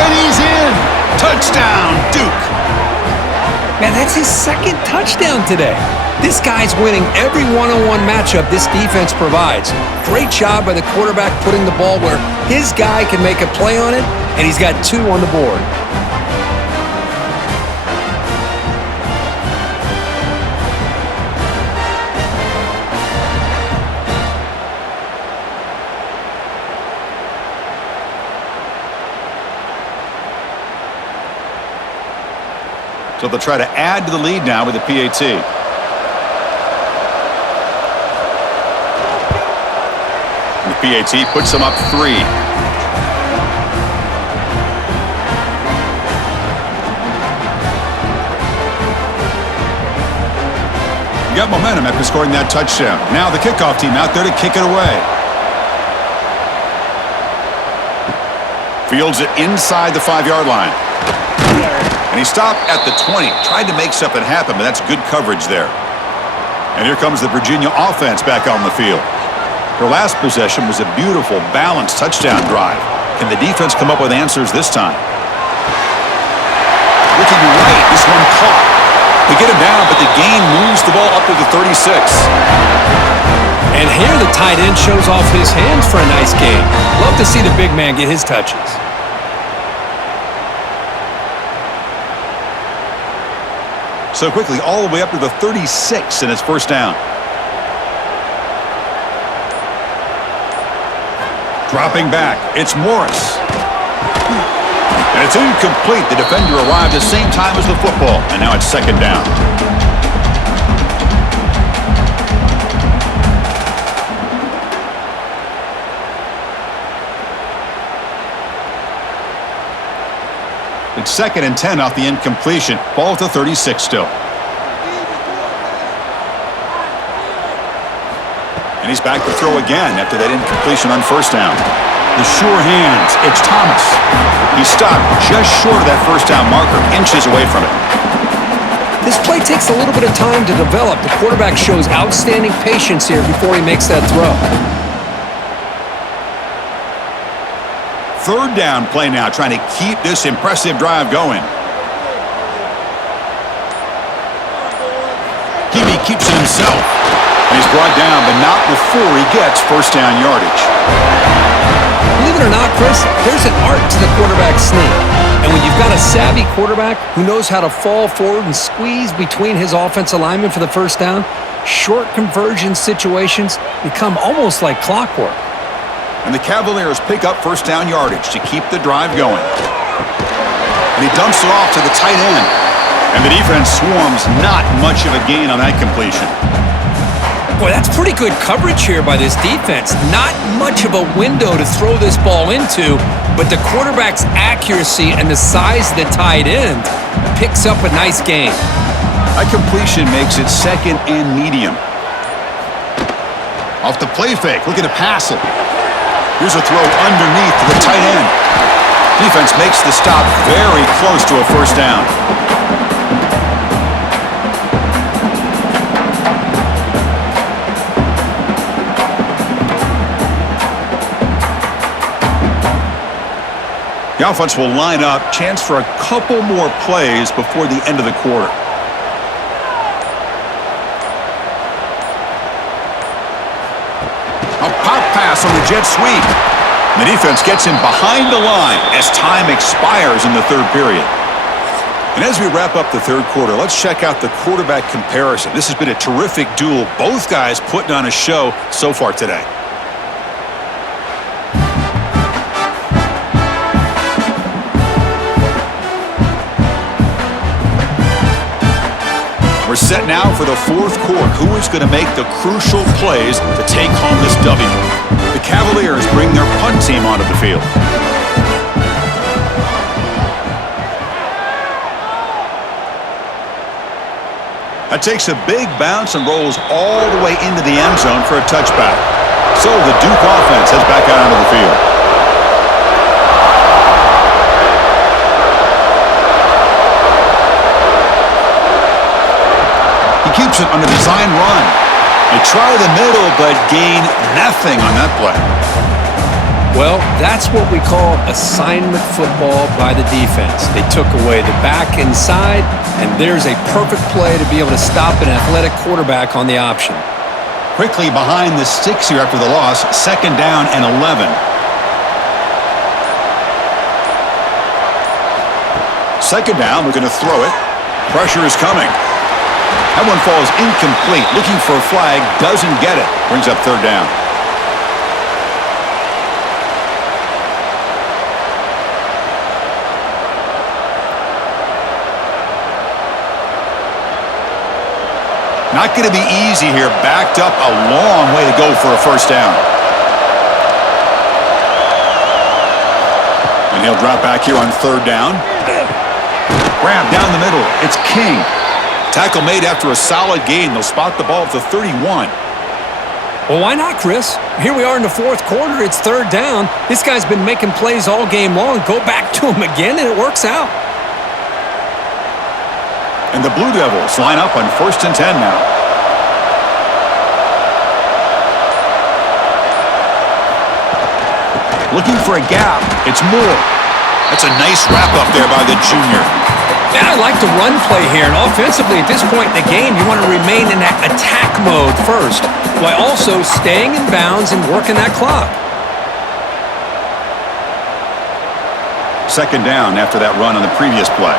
And he's in. Touchdown, Duke. Man, that's his 2nd touchdown today. This guy's winning every one-on-one matchup this defense provides. Great job by the quarterback putting the ball where his guy can make a play on it, and he's got 2 on the board. So they'll try to add to the lead now with the PAT. And the PAT puts them up 3. You got momentum after scoring that touchdown. Now the kickoff team out there to kick it away. Fields it inside the 5-yard line. And he stopped at the 20. Tried to make something happen, but that's good coverage there. And here comes the Virginia offense back on the field. Their last possession was a beautiful, balanced touchdown drive. Can the defense come up with answers this time? Looking right, this one caught. They get him down, but the gain moves the ball up to the 36. And here the tight end shows off his hands for a nice game. Love to see the big man get his touches. So quickly, all the way up to the 36, and it's 1st down. Dropping back, it's Morris. And it's incomplete. The defender arrived at the same time as the football, and now it's 2nd down. It's 2nd and 10 off the incompletion. Ball at the 36 still. And he's back to throw again after that incompletion on 1st down. The sure hands. It's Thomas. He stopped just short of that 1st down marker, inches away from it. This play takes a little bit of time to develop. The quarterback shows outstanding patience here before he makes that throw. 3rd down play now, trying to keep this impressive drive going. Hebe keeps it himself. And he's brought down, but not before he gets 1st down yardage. Believe it or not, Chris, there's an art to the quarterback sneak. And when you've got a savvy quarterback who knows how to fall forward and squeeze between his offensive linemen for the 1st down, short conversion situations become almost like clockwork. And the Cavaliers pick up 1st down yardage to keep the drive going. And he dumps it off to the tight end. And the defense swarms, not much of a gain on that completion. Boy, that's pretty good coverage here by this defense. Not much of a window to throw this ball into, but the quarterback's accuracy and the size of the tight end picks up a nice gain. That completion makes it 2nd and medium. Off the play fake, looking to pass it. Here's a throw underneath to the tight end. Defense makes the stop very close to a 1st down. The offense will line up. Chance for a couple more plays before the end of the quarter. A pop pass on the jet sweep. The defense gets him behind the line as time expires in the third period. And as we wrap up the third quarter, let's check out the quarterback comparison. This has been a terrific duel. Both guys putting on a show so far today. We're set now for the fourth quarter. Who is going to make the crucial plays to take home this W? The Cavaliers bring their punt team onto the field. That takes a big bounce and rolls all the way into the end zone for a touchback. So the Duke offense heads back out onto the field. He keeps it on a design run. They try the middle, but gain nothing on that play. Well, that's what we call assignment football by the defense. They took away the back inside, and there's a perfect play to be able to stop an athletic quarterback on the option. Quickly behind the sticks here after the loss, 2nd down and 11. Second down, we're going to throw it. Pressure is coming. That one falls incomplete. Looking for a flag, doesn't get it. Brings up 3rd down. Not going to be easy here. Backed up a long way to go for a 1st down. And he'll drop back here on 3rd down. Grab down the middle. It's King. Tackle made after a solid gain. They'll spot the ball at the 31. Well, why not, Chris? Here we are in the fourth quarter. It's 3rd down. This guy's been making plays all game long. Go back to him again, and it works out. And the Blue Devils line up on 1st and 10 now. Looking for a gap. It's Moore. That's a nice wrap-up there by the junior. Yeah, I like the run play here. And offensively, at this point in the game, you want to remain in that attack mode first, while also staying in bounds and working that clock. 2nd down after that run on the previous play.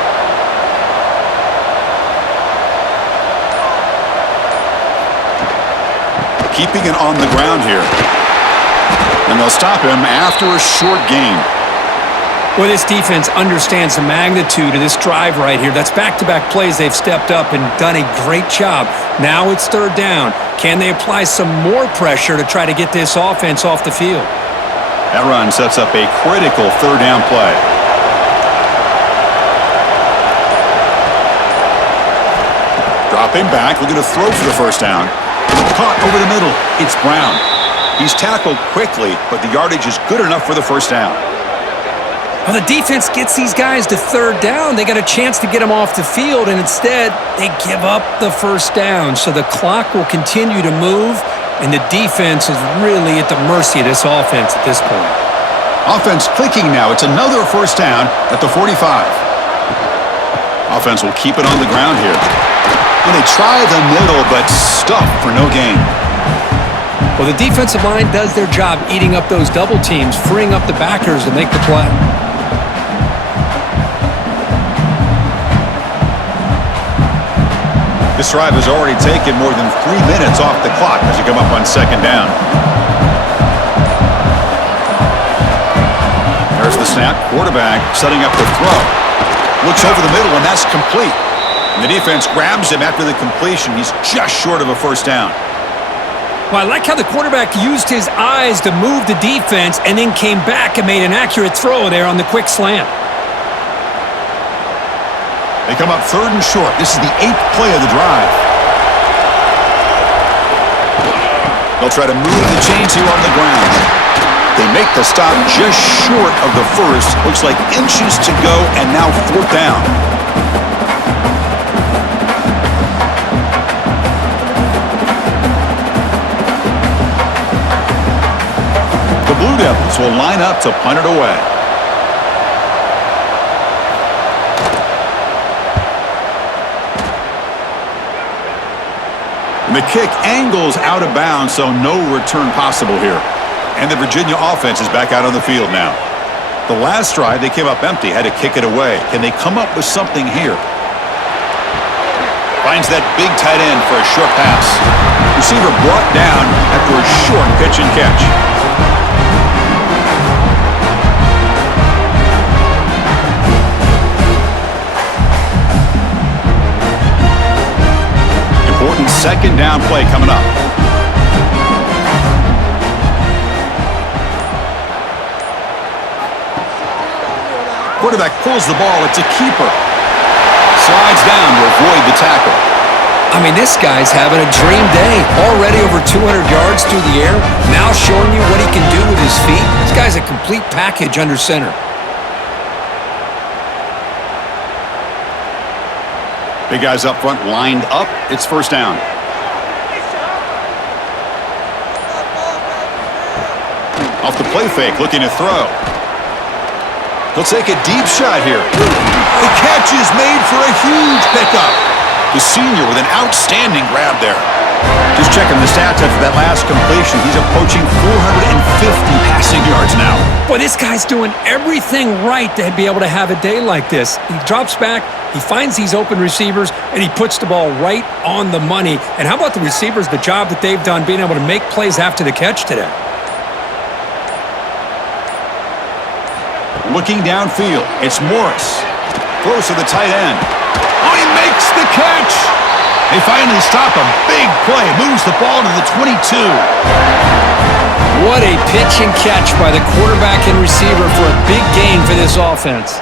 Keeping it on the ground here. And they'll stop him after a short gain. Well, this defense understands the magnitude of this drive right here. That's back-to-back plays. They've stepped up and done a great job. Now it's 3rd down. Can they apply some more pressure to try to get this offense off the field? That run sets up a critical 3rd down play. Dropping back, looking to throw for the 1st down. Caught over the middle. It's Brown. He's tackled quickly, but the yardage is good enough for the 1st down. Well, the defense gets these guys to 3rd down. They got a chance to get them off the field, and instead they give up the 1st down. So the clock will continue to move, and the defense is really at the mercy of this offense at this point. Offense clicking now. It's another 1st down at the 45. Offense will keep it on the ground here. And they try the middle, but stuffed for no gain. Well, the defensive line does their job eating up those double teams, freeing up the backers to make the play. This drive has already taken more than 3 minutes off the clock as you come up on 2nd down. There's the snap. Quarterback setting up the throw. Looks over the middle, and that's complete. And the defense grabs him after the completion. He's just short of a 1st down. Well, I like how the quarterback used his eyes to move the defense and then came back and made an accurate throw there on the quick slant. They come up 3rd and short. This is the 8th play of the drive. They'll try to move the chains here on the ground. They make the stop just short of the 1st. Looks like inches to go, and now 4th down. The Blue Devils will line up to punt it away. And the kick angles out of bounds, so no return possible here. And the Virginia offense is back out on the field now. The last drive, they came up empty, had to kick it away. Can they come up with something here? Finds that big tight end for a short pass. Receiver brought down after a short pitch and catch. Important second down play coming up. Quarterback pulls the ball. It's a keeper. Slides down to avoid the tackle. I mean, this guy's having a dream day. Already over 200 yards through the air. Now showing you what he can do with his feet. This guy's a complete package under center. Big guys up front lined up. It's first down. Off the play fake, looking to throw. He'll take a deep shot here. The catch is made for a huge pickup. The senior with an outstanding grab there. Just checking the stats after that last completion. He's approaching 450 passing yards now. Boy, this guy's doing everything right to be able to have a day like this. He drops back, he finds these open receivers, and he puts the ball right on the money. And how about the receivers, the job that they've done being able to make plays after the catch today? Looking downfield, it's Morris. Throws to the tight end. Oh, he makes the catch! They finally stop a big play. Moves the ball to the 22. What a pitch and catch by the quarterback and receiver for a big gain for this offense.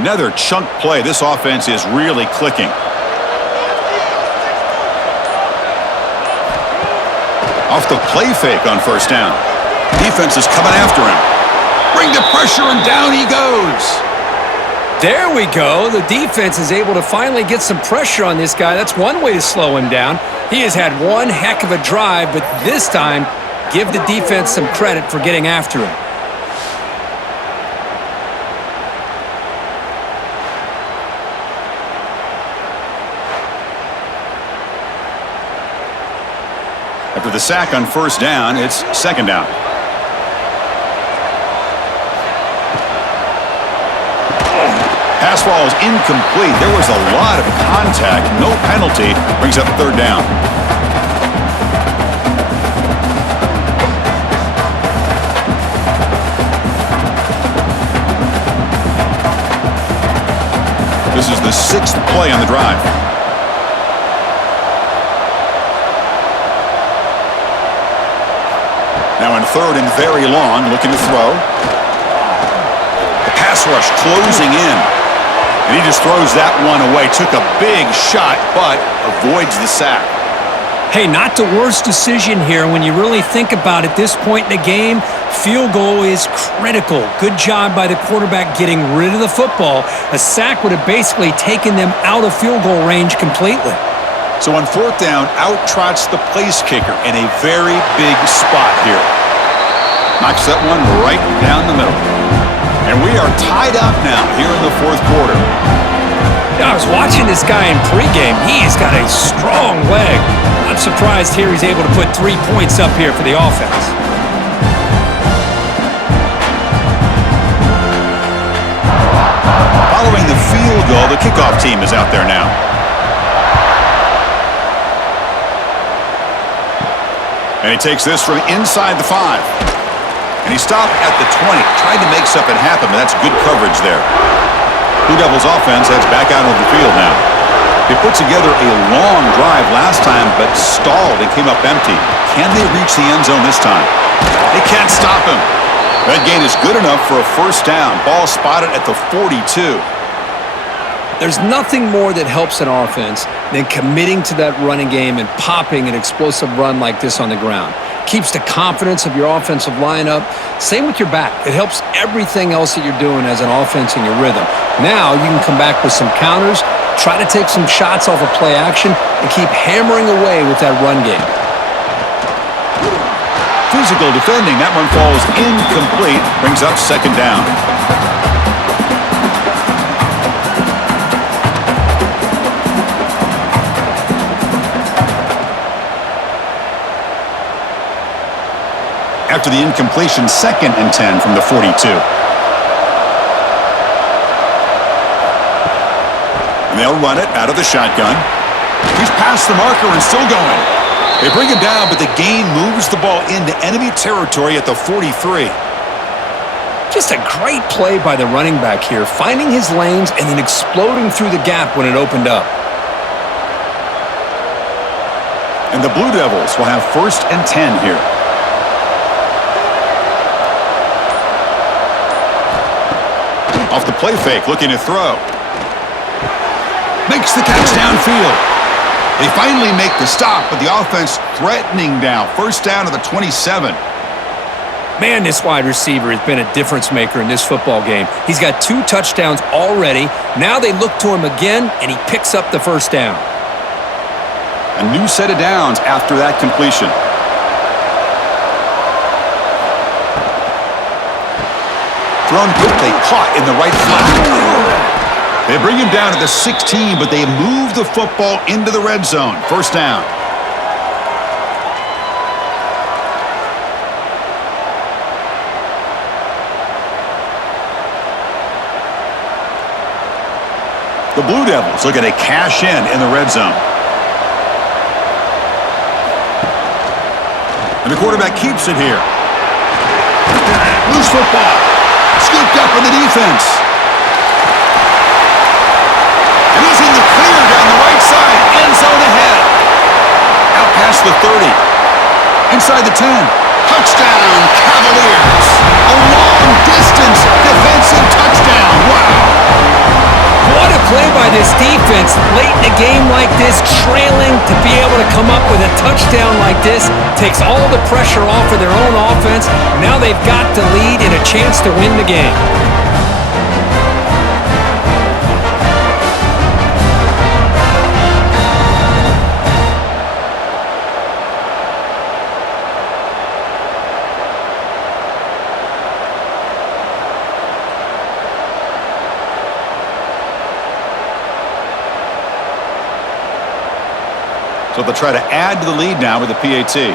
Another chunk play. This offense is really clicking. Off the play fake on first down. Defense is coming after him. Bring the pressure, and down he goes. There we go. The defense is able to finally get some pressure on this guy. That's one way to slow him down. He has had one heck of a drive, but this time, give the defense some credit for getting after him. After the sack on first down, it's second down. Pass ball is incomplete. There was a lot of contact. No penalty. Brings up third down. This is the 6th play on the drive. Now in third and very long, looking to throw. The pass rush closing in. And he just throws that one away. Took a big shot, but avoids the sack. Hey, not the worst decision here when you really think about it. This point in the game, field goal is critical. Good job by the quarterback getting rid of the football. A sack would have basically taken them out of field goal range completely. So on fourth down, out trots the place kicker in a very big spot here. Knocks that one right down the middle. And we are tied up now here in the fourth quarter. I was watching this guy in pregame. He's got a strong leg. Not surprised here he's able to put 3 points up here for the offense. Following the field goal, the kickoff team is out there now. And he takes this from inside the 5. And he stopped at the 20. Tried to make something happen, but that's good coverage there. Blue Devils offense heads back out on the field now. They put together a long drive last time, but stalled and came up empty. Can they reach the end zone this time? They can't stop him. That gain is good enough for a first down. Ball spotted at the 42. There's nothing more that helps an offense than committing to that running game and popping an explosive run like this on the ground. Keeps the confidence of your offensive lineup. Same with your back. It helps everything else that you're doing as an offense in your rhythm. Now you can come back with some counters, try to take some shots off of play action, and keep hammering away with that run game. Physical defending. That one falls incomplete. Brings up second down. after the incompletion, 2nd and 10 from the 42. And they'll run it out of the shotgun. He's past the marker and still going. They bring him down, but the gain moves the ball into enemy territory at the 43. Just a great play by the running back here, finding his lanes and then exploding through the gap when it opened up. And the Blue Devils will have 1st and 10 here. Off the play fake, looking to throw. Makes the catch downfield. They finally make the stop, but the offense threatening now. 1st down to the 27. Man, this wide receiver has been a difference maker in this football game. He's got 2 touchdowns already. Now they look to him again, and he picks up the 1st down. A new set of downs after that completion. Thrown quickly, caught in the right flat. They bring him down at the 16, but they move the football into the red zone. 1st down. The Blue Devils looking to cash in the red zone. And the quarterback keeps it here. Loose football. Scooped up in the defense. And he's in the clear down the right side. End zone ahead. Out past the 30. Inside the 10. Touchdown, Cavaliers. A long-distance defensive touchdown. Wow. What a play by this defense. Late in a game like this, trailing, to be able to come up with a touchdown like this takes all the pressure off of their own offense. Now they've got to lead and a chance to win the game. So they'll try to add to the lead now with the PAT. PAT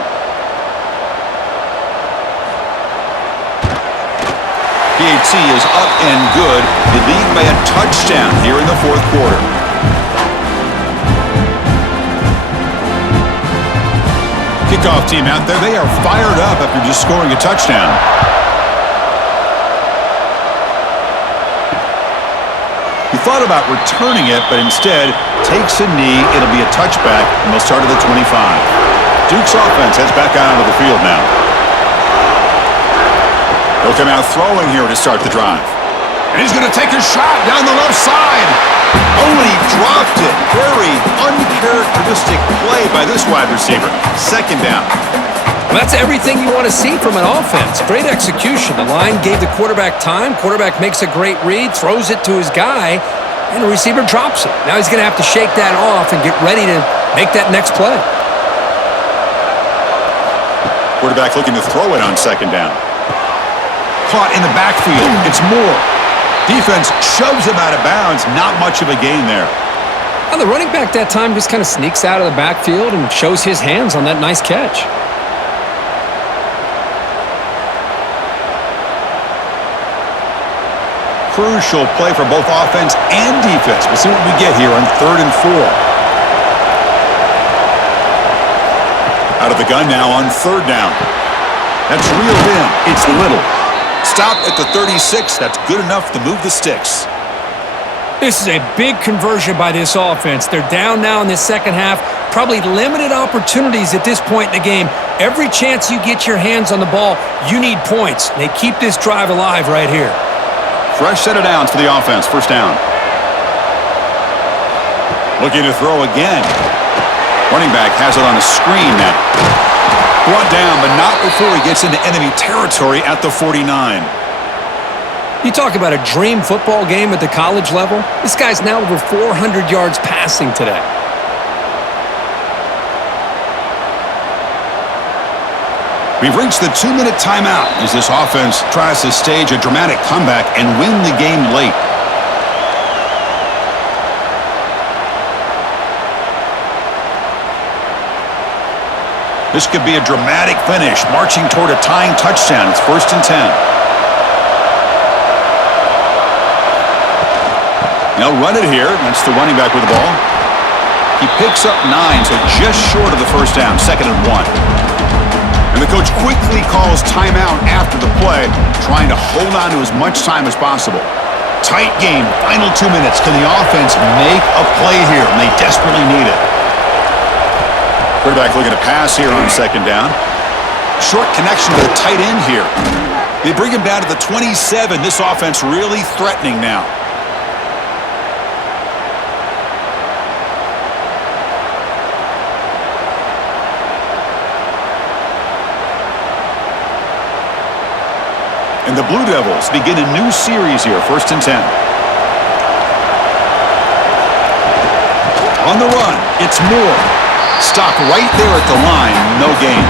is up and good. They lead by a touchdown here in the 4th quarter. Kickoff team out there. They are fired up after just scoring a touchdown. He thought about returning it, but instead takes a knee. It'll be a touchback, and they'll start at the 25. Duke's offense heads back out onto the field now. They'll come out throwing here to start the drive. And he's going to take a shot down the left side. Oh, and he dropped it. Very uncharacteristic play by this wide receiver. 2nd down. Well, that's everything you want to see from an offense. Great execution. The line gave the quarterback time. Quarterback makes a great read, throws it to his guy, and the receiver drops it. Now he's going to have to shake that off and get ready to make that next play. Quarterback looking to throw it on 2nd down. Caught in the backfield. It's Moore. Defense shoves him out of bounds. Not much of a gain there. Well, the running back that time just kind of sneaks out of the backfield and shows his hands on that nice catch. Crucial play for both offense and defense. We'll see what we get here on 3rd and 4. Out of the gun now on 3rd down. That's reeled in. It's Little. Stop at the 36. That's good enough to move the sticks. This is a big conversion by this offense. They're down now in the 2nd half. Probably limited opportunities at this point in the game. Every chance you get your hands on the ball, you need points. They keep this drive alive right here. Fresh set of downs for the offense. 1st down. Looking to throw again. Running back has it on a screen now. Brought down, but not before he gets into enemy territory at the 49. You talk about a dream football game at the college level. This guy's now over 400 yards passing today. We've reached the 2-minute timeout as this offense tries to stage a dramatic comeback and win the game late. This could be a dramatic finish, marching toward a tying touchdown. It's 1st and 10. They'll run it here. That's the running back with the ball. He picks up 9, so just short of the first down, 2nd and 1. And the coach quickly calls timeout after the play, trying to hold on to as much time as possible. Tight game, final 2 minutes. Can the offense make a play here? And they desperately need it. Quarterback looking to pass here on 2nd down. Short connection to the tight end here. They bring him down to the 27. This offense really threatening now. And the Blue Devils begin a new series here, 1st and 10. On the run, it's Moore. Stop right there at the line, no gain.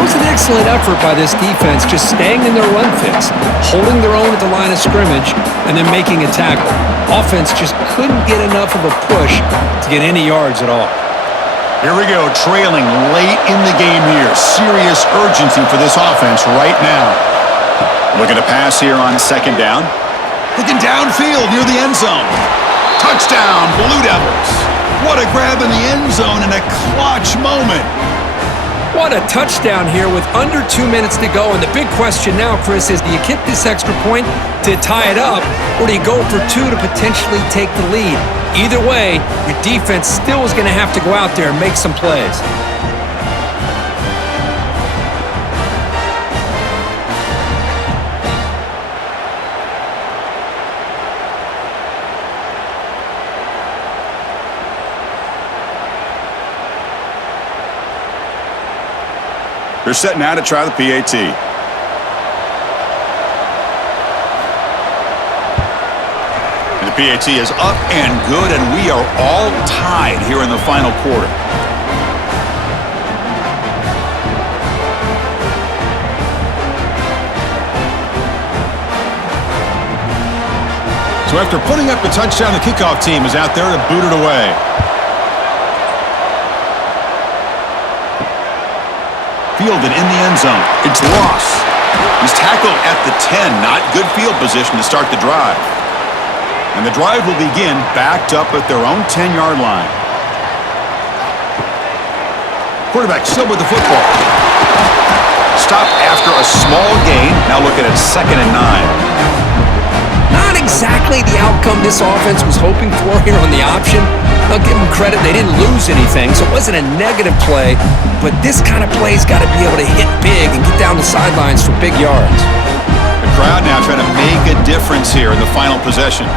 It was an excellent effort by this defense, just staying in their run fits, holding their own at the line of scrimmage, and then making a tackle. Offense just couldn't get enough of a push to get any yards at all. Here we go, trailing late in the game here. Serious urgency for this offense right now. Looking to pass here on 2nd down. Looking downfield near the end zone. Touchdown, Blue Devils. What a grab in the end zone in a clutch moment. What a touchdown here with under 2 minutes to go. And the big question now, Chris, is do you kick this extra point to tie it up, or do you go for 2 to potentially take the lead? Either way, your defense still is going to have to go out there and make some plays. They're set now to try the PAT. And the PAT is up and good, and we are all tied here in the final quarter. So after putting up a touchdown, the kickoff team is out there to boot it away. Fielded in the end zone. It's Ross. He's tackled at the 10. Not good field position to start the drive. And the drive will begin backed up at their own 10-yard line. Quarterback still with the football. Stopped after a small gain. Now looking at 2nd and 9. Not exactly the outcome this offense was hoping for here on the option. I'll give them credit, they didn't lose anything, so it wasn't a negative play, but this kind of play's got to be able to hit big and get down the sidelines for big yards. The crowd now trying to make a difference here in the final possession.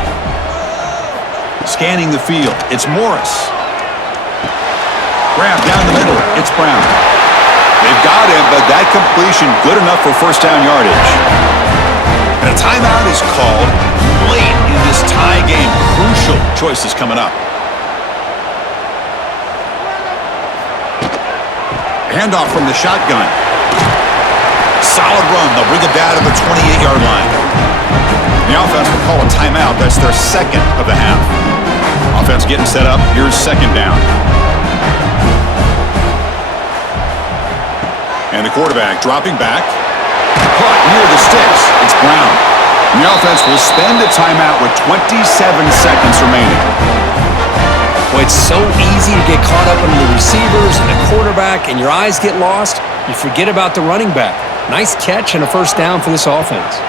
Scanning the field, it's Morris. Grab down the middle, it's Brown. They've got him, but that completion good enough for 1st down yardage. And a timeout is called late in this tie game. Crucial choices coming up. Handoff from the shotgun. Solid run. They'll bring it down to the 28-yard line. The offense will call a timeout. That's their 2nd of the half. Offense getting set up. Here's 2nd down. And the quarterback dropping back. Caught near the sticks. It's Brown. And the offense will spend a timeout with 27 seconds remaining. Boy, it's so easy to get caught up in the receivers and the quarterback, and your eyes get lost. You forget about the running back. Nice catch and a 1st down for this offense.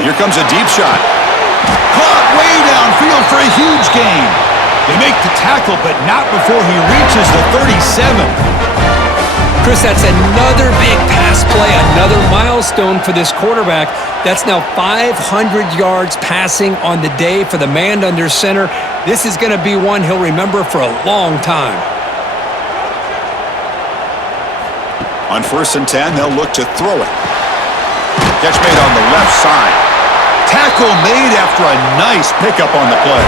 And here comes a deep shot. Caught way downfield for a huge gain. They make the tackle, but not before he reaches the 37. Chris, that's another big pass play, another milestone for this quarterback. That's now 500 yards passing on the day for the man under center. This is going to be one he'll remember for a long time. On 1st and 10, they'll look to throw it. Catch made on the left side. Tackle made after a nice pickup on the play.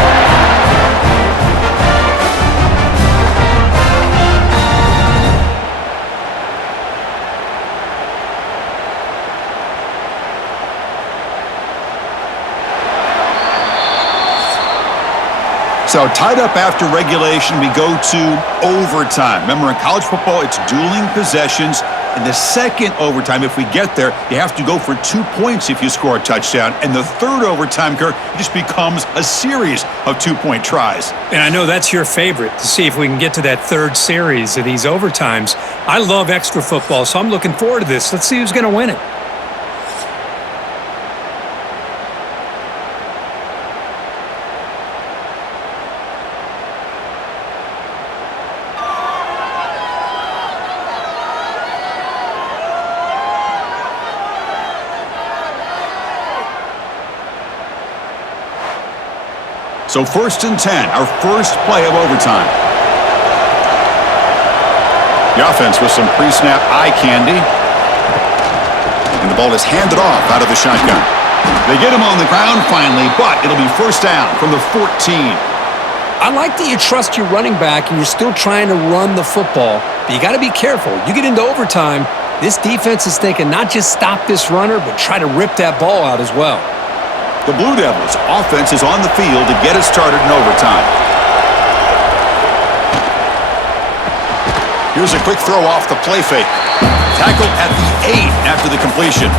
So tied up after regulation, we go to overtime. Remember, in college football, it's dueling possessions. In the second overtime, if we get there, you have to go for 2 points if you score a touchdown. And the third overtime, Kirk, it just becomes a series of 2-point tries. And I know that's your favorite, to see if we can get to that third series of these overtimes. I love extra football, so I'm looking forward to this. Let's see who's going to win it. So 1st and 10, our first play of overtime. The offense with some pre-snap eye candy. And the ball is handed off out of the shotgun. They get him on the ground finally, but it'll be first down from the 14. I like that you trust your running back and you're still trying to run the football, but you got to be careful. You get into overtime, this defense is thinking not just stop this runner, but try to rip that ball out as well. The Blue Devils' offense is on the field to get us started in overtime. Here's a quick throw off the play fake. Tackle at the 8 after the completion.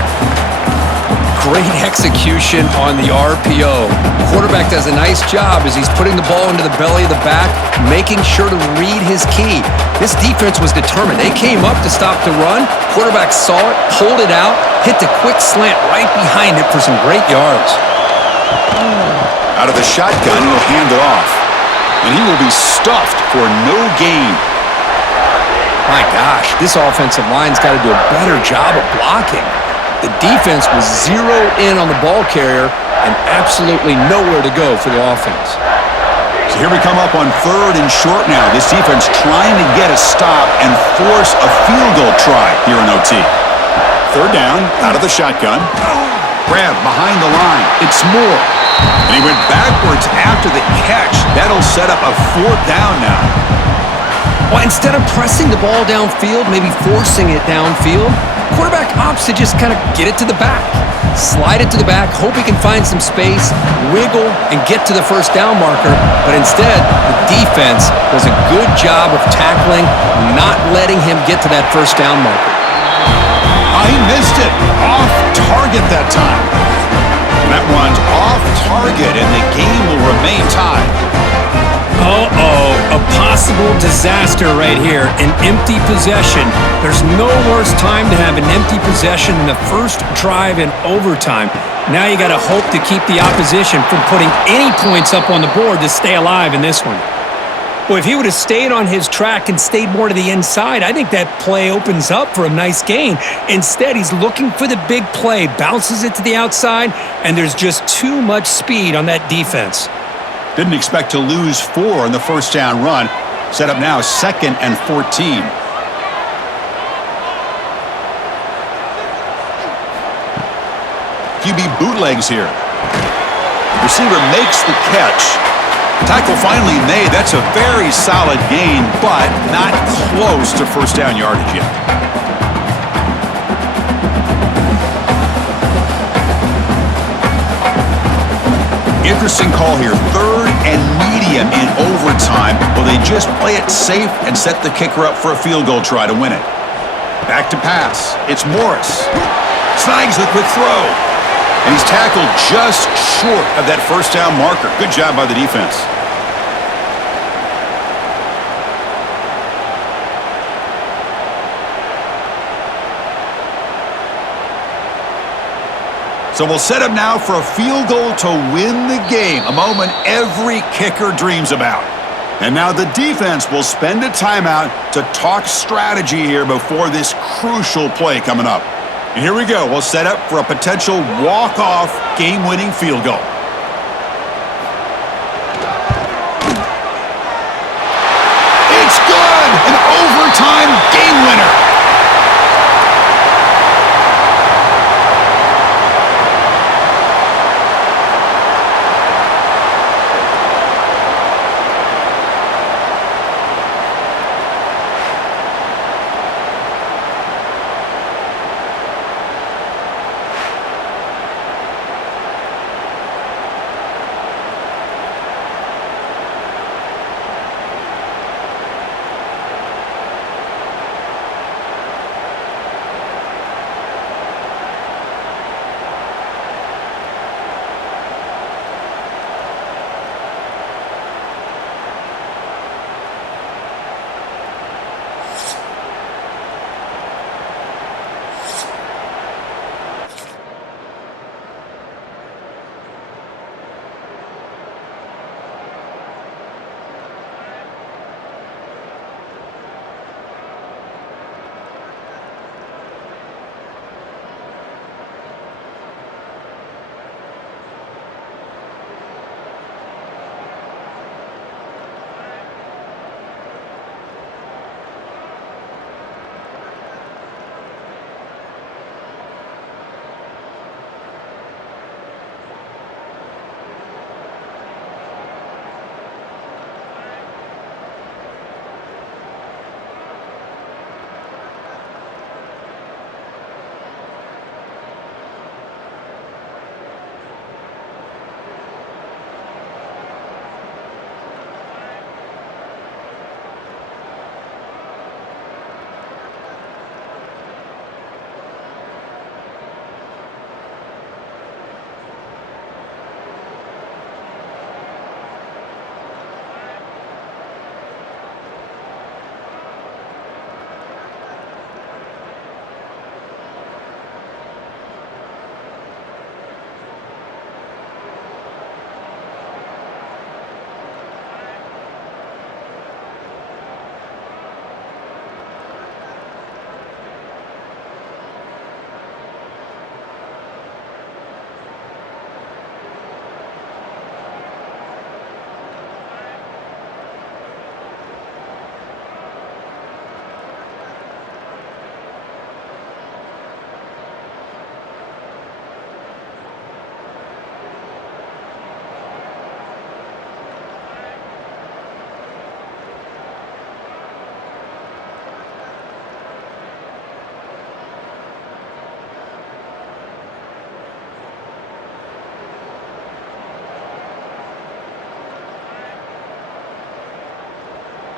Great execution on the RPO. Quarterback does a nice job as he's putting the ball into the belly of the back, making sure to read his key. This defense was determined. They came up to stop the run. Quarterback saw it, pulled it out, hit the quick slant right behind it for some great yards. Out of the shotgun, he'll hand it off. And he will be stuffed for no gain. My gosh, this offensive line's got to do a better job of blocking. The defense was zeroed in on the ball carrier and absolutely nowhere to go for the offense. So here we come up on 3rd and short now. This defense trying to get a stop and force a field goal try here in OT. 3rd down, out of the shotgun. Grab behind the line. It's Moore. And he went backwards after the catch. That'll set up a 4th down now. Well, instead of pressing the ball downfield, maybe forcing it downfield, quarterback opts to just kind of get it to the back. Slide it to the back, hope he can find some space, wiggle, and get to the first down marker. But instead, the defense does a good job of tackling, not letting him get to that first down marker. He missed it. Off target that time. And that one's off target, and the game will remain tied. Uh-oh, a possible disaster right here, an empty possession. There's no worse time to have an empty possession than the first drive in overtime. Now you got to hope to keep the opposition from putting any points up on the board to stay alive in this one. Well, if he would have stayed on his track and stayed more to the inside, I think that play opens up for a nice gain. Instead, he's looking for the big play, bounces it to the outside, and there's just too much speed on that defense. Didn't expect to lose 4 on the first down run. Set up now 2nd and 14. QB bootlegs here. Receiver makes the catch. Tackle finally made. That's a very solid gain, but not close to first down yardage yet. Interesting call here. 3rd and medium in overtime. Will they just play it safe and set the kicker up for a field goal try to win it? Back to pass. It's Morris. Snags the quick throw. And he's tackled just short of that first down marker. Good job by the defense. So we'll set up now for a field goal to win the game, a moment every kicker dreams about. And now the defense will spend a timeout to talk strategy here before this crucial play coming up. And here we go. We'll set up for a potential walk-off game-winning field goal.